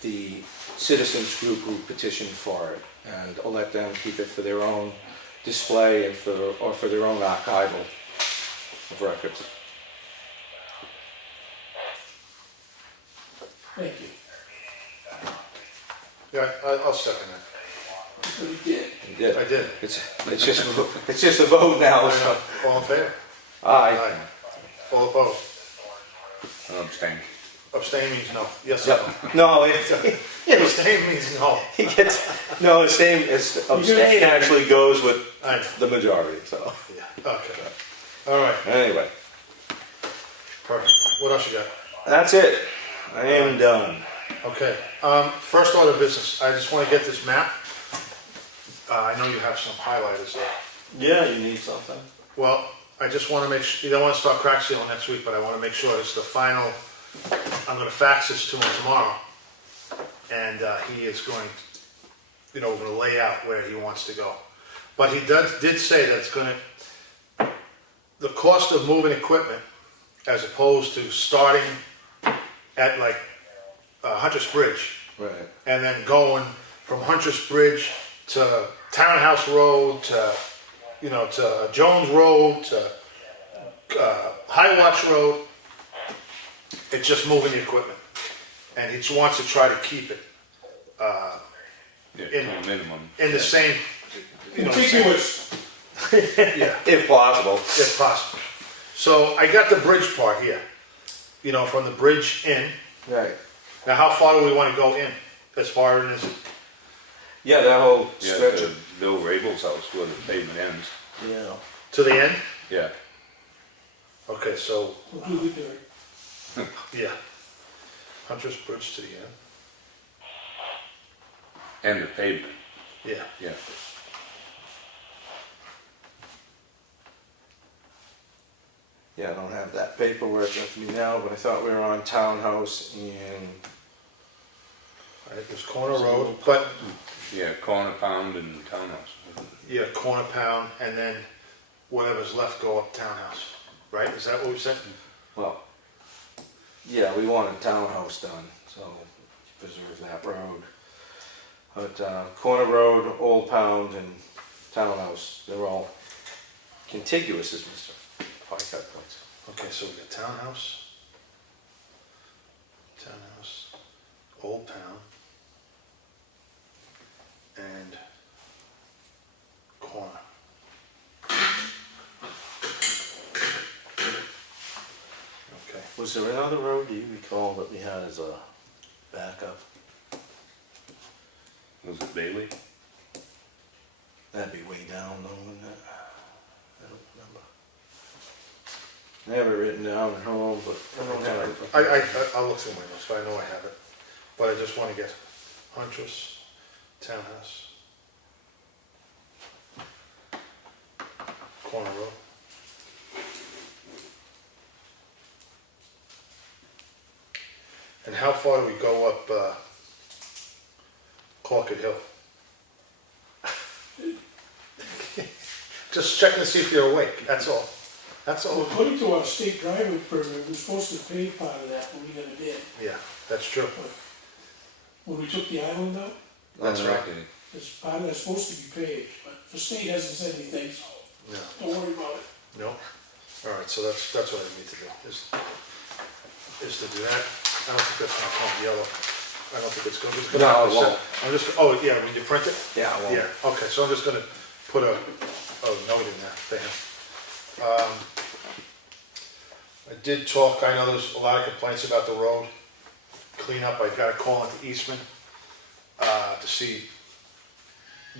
the citizens group who petitioned for it, and I'll let them keep it for their own display and for their own archival of records. Thank you. Yeah, I'll second that. But he did. You did. I did. It's just a vote now. I So. know. All in favor? Aye. All opposed? Abstain. Abstain means no. Yes Yep. or no? No, Abstain means no. he gets no. Abstain actually goes with I know. the majority. So Yeah, okay. All right, anyway, perfect. What else you got? that's it. I am done. Okay, first order of business, I just want to get this map. I know you have some highlighters there. Yeah, you need something. Well, I just want to make sure, you don't want to start crack sealing next week, but I want to make sure it's the final. I'm going to fax this to him tomorrow, and he is going, going to lay out where he wants to go. But he did say that it's going to, the cost of moving equipment, as opposed to starting at like Hunter's Bridge, Right. and then going from Hunter's Bridge to Townhouse Road to, to Jones Road to High Watch Road. It's just moving the equipment, and he just wants to try to keep it Yeah, In- to a minimum. in the same, Contiguous. yeah, If possible. if possible. So I got the bridge part here, from the bridge in. Right. Now, how far do we want to go in? As far as, Yeah, that whole Yeah, stretch to of. Bill Rabel's house where the pavement ends. Yeah. to the end? Yeah. Okay, so, We'll do the dirt. yeah. Hunter's Bridge to the end. And the pavement, Yeah. yeah. Yeah, I don't have that paperwork with me now, but I thought we were on Townhouse and. All right, there's Corner Road, but, Yeah, corner pound and townhouse. yeah, Corner Pound, and then whatever's left go up Townhouse, right? Is that what we said? Well, yeah, we wanted Townhouse done, so preserve that road. But Corner Road, Old Pound, and Townhouse, they're all contiguous, as Mr. Pycott points. Okay, so we got Townhouse, Old Pound, and Corner. Okay, Was there another road, do you recall, that we had as a backup? Was it Bailey? That'd be way down though, wouldn't it? I don't remember. I have it written down at home, but I don't have it. I'll look through my notes, but I know I have it. But I just want to get Huntress, Townhouse, Corner Road. And how far do we go up Clockett Hill? just checking to see if you're awake, that's all. That's Well, all. according to our state driveway permit, we're supposed to pay part of that when we got a bid. Yeah, that's true. When we took the island out, That's right. Okay. it's part of that's supposed to be paid, but the state hasn't said anything, so No, don't worry about it. no? All right, so that's what I need to do, is to do that. I don't think that's gonna come yellow. I don't think it's gonna, it's gonna. No, have it to won't. I'm just, oh, yeah, when you print it? Yeah, well, Yeah, okay, so I'm just gonna put a note in there for him. I did talk, I know there's a lot of complaints about the road cleanup. I got a call into Eastman, to see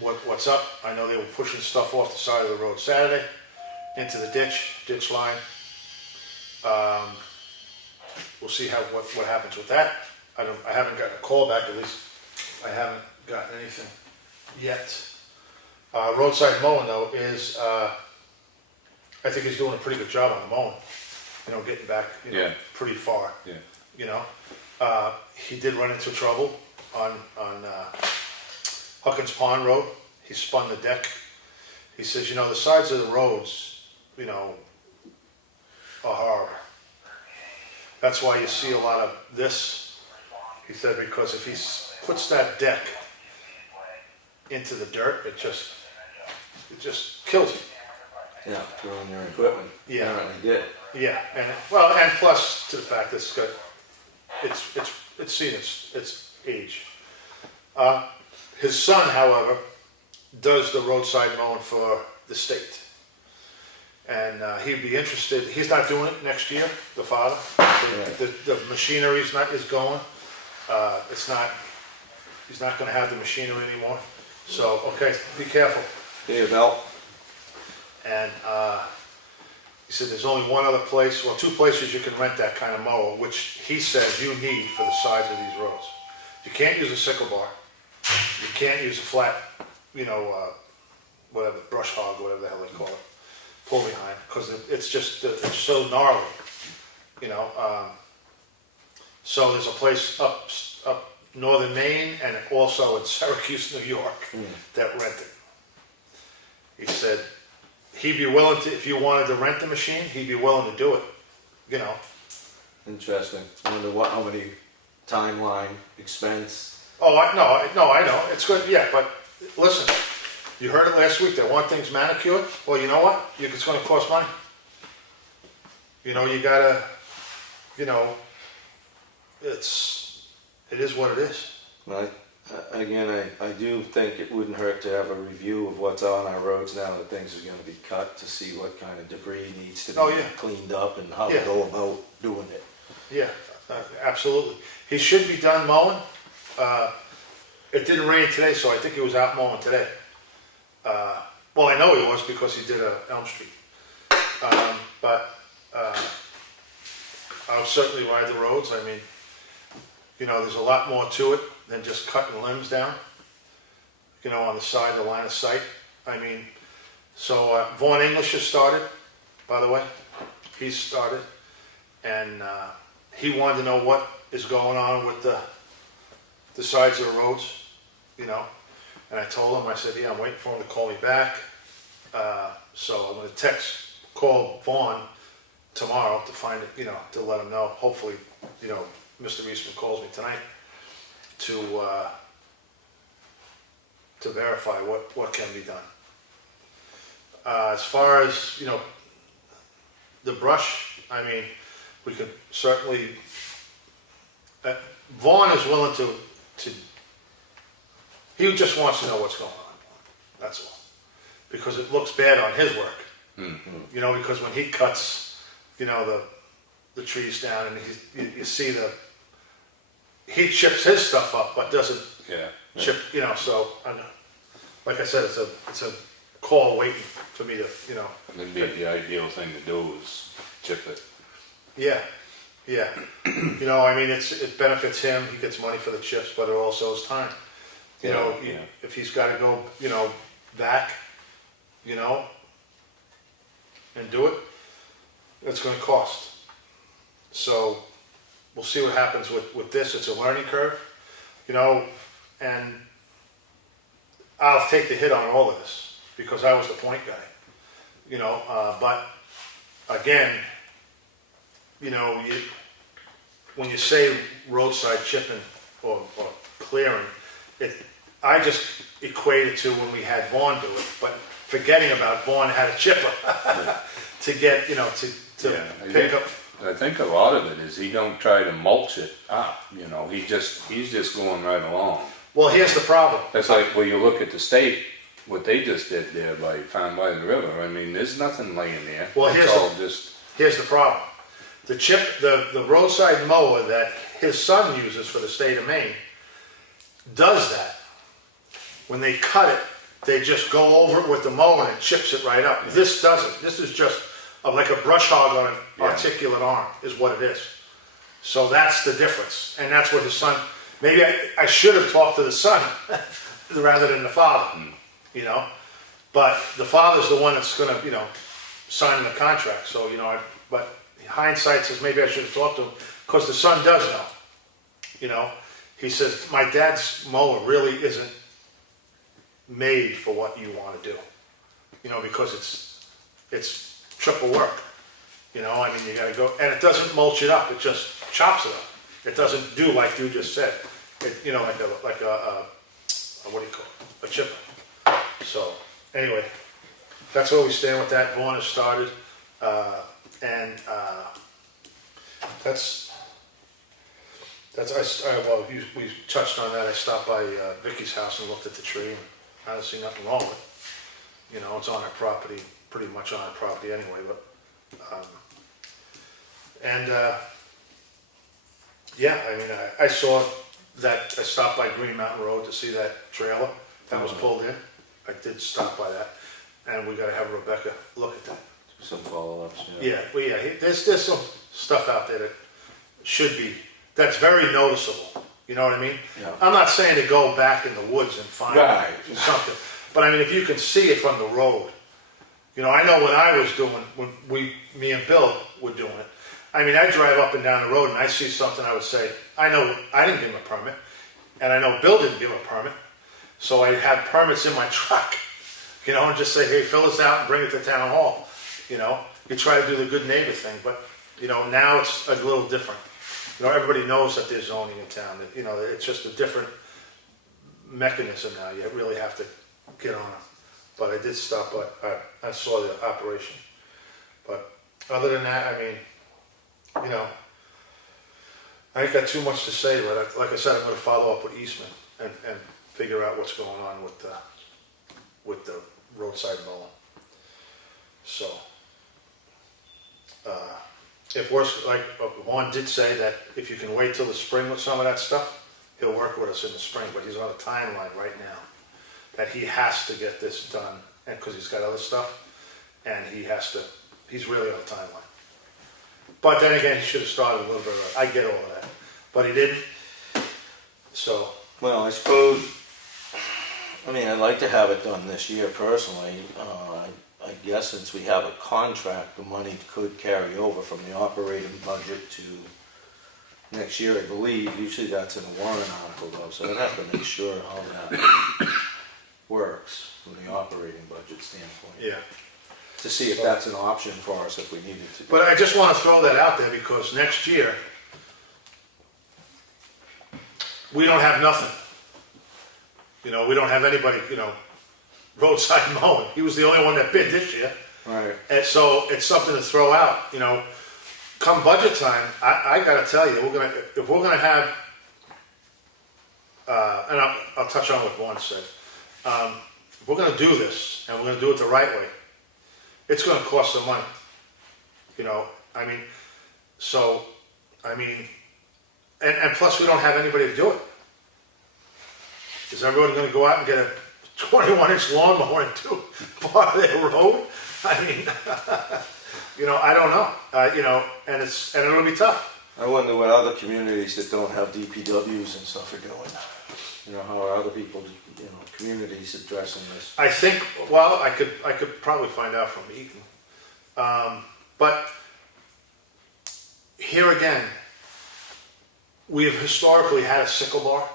what's up. I know they were pushing stuff off the side of the road Saturday into the ditch line. We'll see what happens with that. I haven't gotten a call back, at least I haven't gotten anything yet. Roadside mowing though is, I think he's doing a pretty good job on the mowing. You know, getting back, Yeah. pretty far. Yeah. You know, he did run into trouble on Huckins Pond Road. He spun the deck. He says, the sides of the roads, are horrible. That's why you see a lot of this. He said, because if he puts that deck into the dirt, it just kills it. yeah, throwing your equipment. Yeah. Apparently did. Yeah, and plus to the fact that it's seen its age. His son, however, does the roadside mowing for the state, and he'd be interested. He's not doing it next year. The father, the machinery is going. It's not. He's not going to have the machinery anymore. So okay, be careful. Hey, Bill. And he said there's only one other place, well, two places you can rent that kind of mower, which he says you need for the size of these roads. You can't use a sickle bar. You can't use a flat, whatever, brush hog, whatever the hell they call it, pull behind, because it's so gnarly, So there's a place up northern Maine and also in Syracuse, New York, that rent it. He said he'd be willing to, if you wanted to rent the machine, he'd be willing to do it, Interesting. I wonder how many timeline, expense. Oh, I know, it's good, yeah, but listen, you heard it last week, they want things manicured, well, you know what, it's gonna cost money. You gotta, it is what it is. Right. Again, I do think it wouldn't hurt to have a review of what's on our roads now that things are going to be cut, to see what kind of debris needs to be cleaned up and how to go about doing it. Yeah, absolutely. He should be done mowing. It didn't rain today, so I think he was out mowing today. Well, I know he was because he did Elm Street. But I'll certainly ride the roads. I mean, there's a lot more to it than just cutting limbs down, on the side of the line of sight. I mean, so Vaughn English has started, by the way. He's started. And he wanted to know what is going on with the sides of the roads, And I told him, I said, yeah, I'm waiting for him to call me back. So I'm going to call Vaughn tomorrow to find it, to let him know. Hopefully, Mr. Eastman calls me tonight to verify what can be done. As far as, the brush, I mean, we could certainly, Vaughn is willing to, he just wants to know what's going on, that's all. Because it looks bad on his work. Mm-hmm. Because when he cuts, the trees down and you see he chips his stuff up, but doesn't chip, so, like I said, it's a call waiting for me to, That'd be the ideal thing to do is chip it. Yeah. I mean, it benefits him, he gets money for the chips, but it also is time. If he's gotta go, back, and do it, it's gonna cost. So, we'll see what happens with this. It's a learning curve, and I'll take the hit on all of this because I was the point guy. you know, but again, you know, when you say roadside chipping or clearing, I just equate it to when we had Vaughn do it, but forgetting about Vaughn had a chipper to get, you know, to Yeah, pick up. I think a lot of it is he don't try to mulch it up, you know, he's just going right along. Well, here's the problem. That's like, well, you look at the state, what they just did there found by the river, I mean, there's nothing laying there. Well, It's all just, Here's the problem. The roadside mower that his son uses for the state of Maine does that. When they cut it, they just go over it with the mower and it chips it right up. This doesn't. This is just like a brush hog on an articulate arm is what it is. So that's the difference. And that's what his son, maybe I should have talked to the son rather than the father, you know. But the father's the one that's going to, you know, sign the contract. So, you know, but hindsight says maybe I should have talked to him because the son does know, you know. He says, my dad's mower really isn't made for what you want to do, you know, because it's triple work, you know. I mean, you got to go, and it doesn't mulch it up; it just chops it up. It doesn't do like you just said, you know, like a what do you call it? A chipper. So anyway, that's where we stand with that. Vaughn has started, and that's well, we touched on that. I stopped by Vicky's house and looked at the tree, and I don't see nothing wrong with it. You know, it's on our property, pretty much on our property anyway, but, yeah, I mean, I saw that, I stopped by Green Mountain Road to see that trailer that was pulled in. I did stop by that, and we gotta have Rebecca look at that. Some follow-ups, Yeah, well, yeah, there's some stuff out there that should be, that's very noticeable, you know what I mean? Yeah. I'm not saying to go back in the woods and find Right. something, but I mean, if you can see it from the road, you know, I know when I was doing, when me and Bill were doing it, I mean, I drive up and down the road and I see something, I would say, I know I didn't give him a permit, and I know Bill didn't give him a permit, so I had permits in my truck, you know, and just say, hey, fill this out and bring it to town hall, you know? You try to do the good neighbor thing, but, you know, now it's a little different. You know, everybody knows that there's zoning in town, that, you know, it's just a different mechanism now, you really have to get on it. But I did stop, but I saw the operation. But other than that, I mean, you know, I ain't got too much to say, but like I said, I'm gonna follow up with Eastman and figure out what's going on with the roadside mowing. So, if worse, like Juan did say that if you can wait till the spring with some of that stuff, he'll work with us in the spring, but he's on a timeline right now that he has to get this done, and because he's got other stuff, and he's really on a timeline. But then again, he should have started a little bit early. I get all of that, but he didn't. So, Well, I suppose, I mean, I'd like to have it done this year personally. I guess since we have a contract, the money could carry over from the operating budget to next year, I believe. Usually that's in a warrant article though, so I'd have to make sure how that works from the operating budget standpoint. yeah. To see if that's an option for us if we needed to. But I just want to throw that out there because next year, we don't have nothing. You know, we don't have anybody, you know, roadside mowing. He was the only one that bid this year. Right. And so it's something to throw out, you know. Come budget time, I gotta tell you, if we're gonna have, and I'll touch on what Juan said. If we're gonna do this, and we're gonna do it the right way, it's gonna cost some money. You know, I mean, so, I mean, and plus we don't have anybody to do it. Is everybody gonna go out and get a 21-inch lawnmower and do part of their road? I mean, you know, I don't know. You know, and it'll be tough. I wonder what other communities that don't have DPWs and stuff are doing. You know, how are other people, you know, communities addressing this? I think, well, I could probably find out from Eaton. But here again, we have historically had a sickle bar.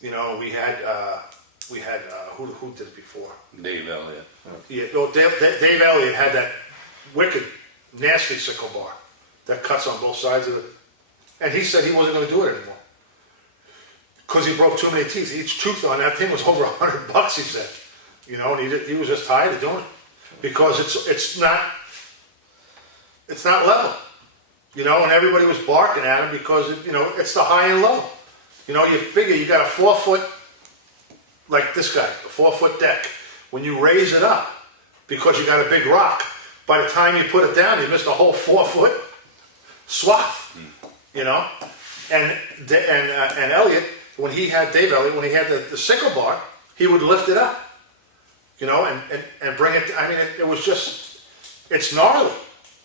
You know, we had we had, who did it before? Dave Elliott. Yeah, no, Dave Elliott had that wicked, nasty sickle bar that cuts on both sides of it. And he said he wasn't gonna do it anymore. Cause he broke too many teeth. Each tooth on that thing was over $100, he said. You know, and he was just tired of doing it. Because it's not level. You know, and everybody was barking at him because, you know, it's the high and low. You know, you figure you got a 4 foot, like this guy, a 4 foot deck. When you raise it up, because you got a big rock, by the time you put it down, you missed a whole 4 foot swath. You know, and Elliot, when he had Dave Elliott, when he had the sickle bar, he would lift it up. You know, and bring it. I mean, it was just, it's gnarly,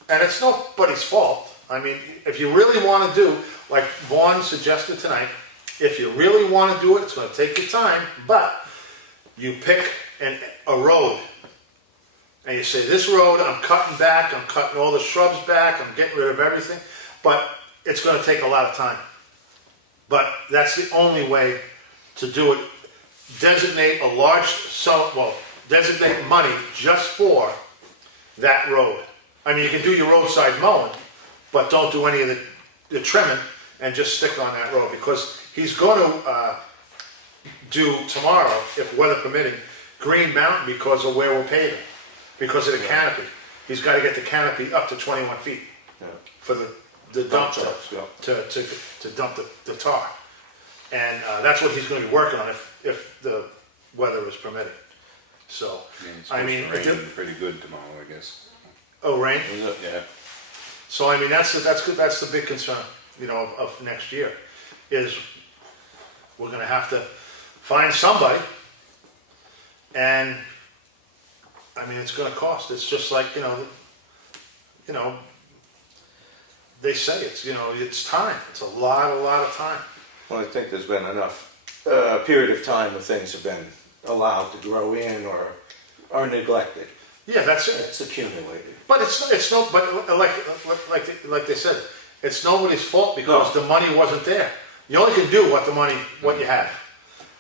and it's nobody's fault. I mean, if you really want to do, like Vaughn suggested tonight, if you really want to do it, it's going to take you time, but you pick a road, and you say, this road, I'm cutting back, I'm cutting all the shrubs back, I'm getting rid of everything, but it's going to take a lot of time. But that's the only way to do it. Designate a large sum, well, designate money just for that road. I mean, you can do your roadside mowing, but don't do any of the trimming and just stick on that road, because he's going to do tomorrow, if weather permitting, Green Mountain because of where we're paving, because of the canopy. He's got to get the canopy up to 21 feet for the dump trucks to dump the tar. And that's what he's going to be working on if the weather is permitting. So, I I mean, mean, it's rain pretty good tomorrow, I guess. Oh, rain? Yeah. So I mean, that's good. That's the big concern, you know, of next year, is we're going to have to find somebody, and I mean, it's going to cost. It's just like you know, they say it's time. It's a lot of time. Well, I think there's been enough period of time where things have been allowed to grow in or are neglected. Yeah, that's it. It's accumulated. But like they said, it's nobody's fault because No. the money wasn't there. You only can do what you have.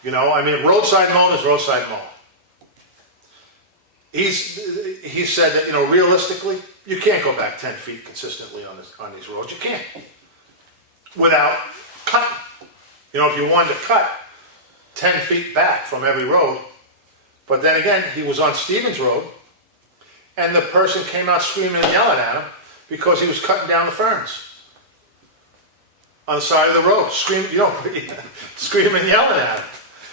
You know, I mean, roadside mowing is roadside mowing. He said that, you know, realistically, you can't go back 10 feet consistently on these roads. You can't. Without cutting. You know, if you wanted to cut 10 feet back from every road, but then again, he was on Stevens Road, and the person came out screaming and yelling at him because he was cutting down the ferns on the side of the road, screaming and yelling at him.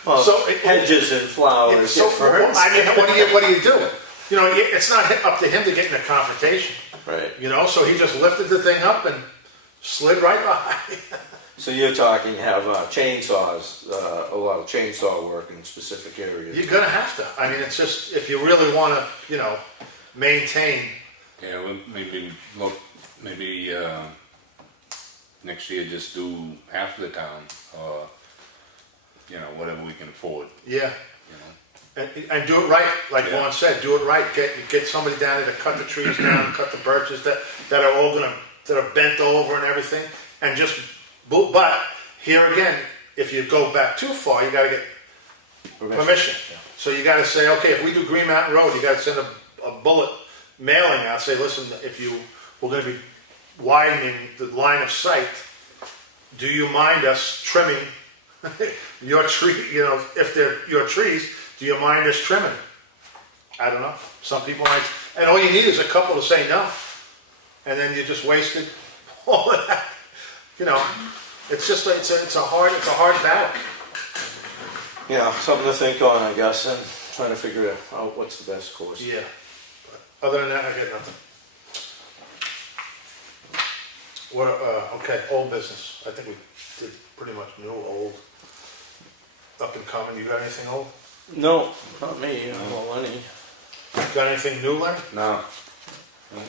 Well, So hedges and flowers. So, get ferns. I mean, what do you do? You know, it's not up to him to get in a confrontation. Right. You know, so he just lifted the thing up and slid right by. So you're talking have chainsaws, a lot of chainsaw work in specific areas. You're gonna have to. I mean, it's just if you really want to, you know, maintain. Yeah, well, maybe next year just do half of the town, or you know, whatever we can afford. Yeah. You know. And do it right, like Yeah. Vaughn said. Do it right. Get somebody down there to cut the trees down, cut the birches that are all that are bent over and everything, and just. But here again, if you go back too far, you got to get permission. Yeah. So you got to say, okay, if we do Green Mountain Road, you got to send a bullet mailing out. Say, listen, we're going to be widening the line of sight. Do you mind us trimming your tree? You know, if they're your trees, do you mind us trimming? I don't know. Some people might, and all you need is a couple to say no, and then you just wasted all of that. You know, it's just it's a hard battle. Yeah, something to think on, I guess, and trying to figure out what's the best course. Yeah. But other than that, I got nothing. What? Okay, old business. I think we did pretty much new, old, up and coming. You got anything old? No, not me. Well, Lenny. Got anything new, Larry? No. Do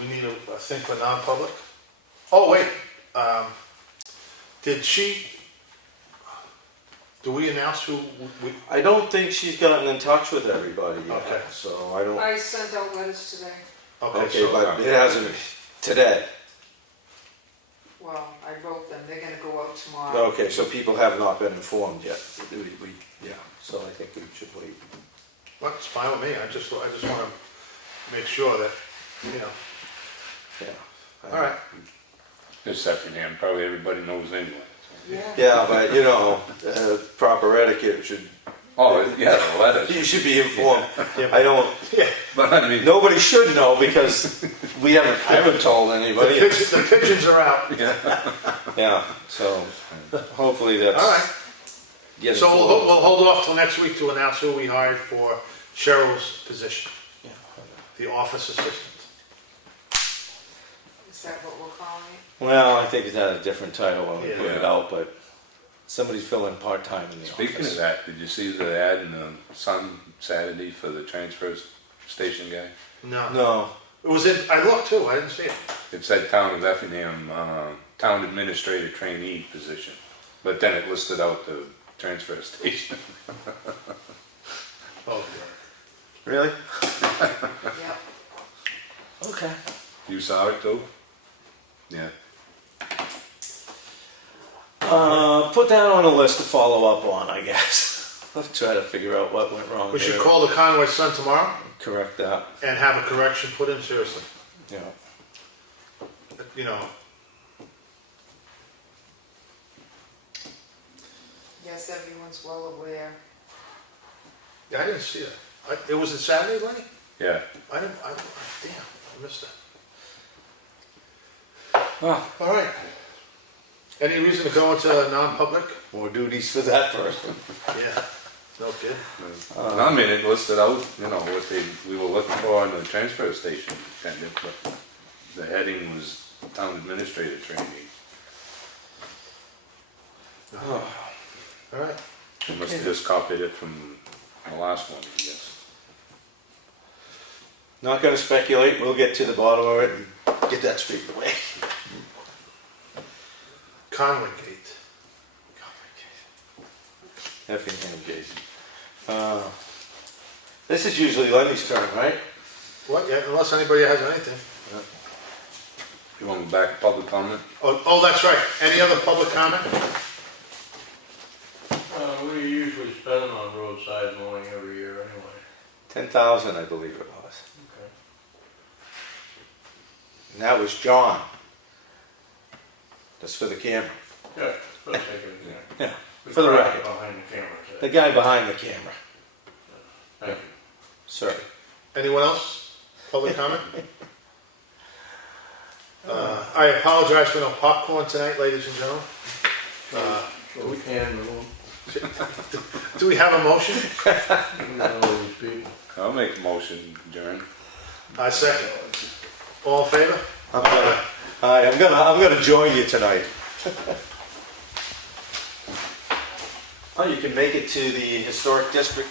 we need a thing for non-public? Oh wait, do we announce who we? I don't think she's gotten in touch with everybody yet, Okay. so I don't. I sent out letters today. Okay, but it hasn't today. Well, I wrote them. They're gonna go out tomorrow. Okay, so people have not been informed yet. Yeah, so I think we should wait. Well, it's fine with me, I just wanna make sure that, you know, Yeah. all right. It's Effingham, probably everybody knows anyway. Yeah. Yeah, but you know, proper etiquette should, Oh, yeah, the letters. you should be informed. Yeah. I don't, Yeah, But I mean, nobody should know because I haven't told anybody. the pigeons are out. Yeah, so hopefully that's. All right, getting so we'll forward. hold off till next week to announce who we hired for Cheryl's position, Yeah. the office assistant. Is that what we're calling it? Well, I think it's had a different title when we put it Yeah. out, but somebody's filling part-time in the speaking office. of that, did you see the ad in the Sun Saturday for the transfer station guy? No, No, it was in, I looked too, I didn't see it. It said Town of Effingham, Town Administrator Trainee position, but then it listed out the transfer station. Oh, really? Yep. Okay. You saw it too? Yeah. Put that on a list to follow up on, I guess. Let's try to figure out what went wrong we should there. call the Conway Sun tomorrow Correct that. and have a correction put in, seriously, Yeah. you know. Yes, everyone's well aware. Yeah, I didn't see it. It was a Saturday, Lenny? Yeah. Damn, I missed that. Well, All right. Any reason to go into non-public? more duties for that person. Yeah, no kidding. I mean, it listed out, you know, what we were looking for in the transfer station, kind of, but the heading was Town Administrator Trainee. All right. They must have just copied it from the last one, I guess. Not gonna speculate, we'll get to the bottom of it and get that straightened away. Conway Gate. Effingham, Jason. This is usually Lenny's turn, right? What, yeah, unless anybody has anything. You want me back to public comment? Oh, that's right. Any other public comment? We usually spend it on roadside mowing every year anyway. 10,000, I believe it was. Okay. And that was John. That's for the camera. Yeah, for the sake of it, yeah. Yeah, for the record. Behind the camera, The guy behind the camera. thank you. Sorry. Anyone else? Public comment? I apologize for no popcorn tonight, ladies and gentlemen. So we can move. Do we have a motion? We know these people. I'll make a motion, Jaren. I second. All in favor? I'm gonna join you tonight. Oh, you can make it to the historic district.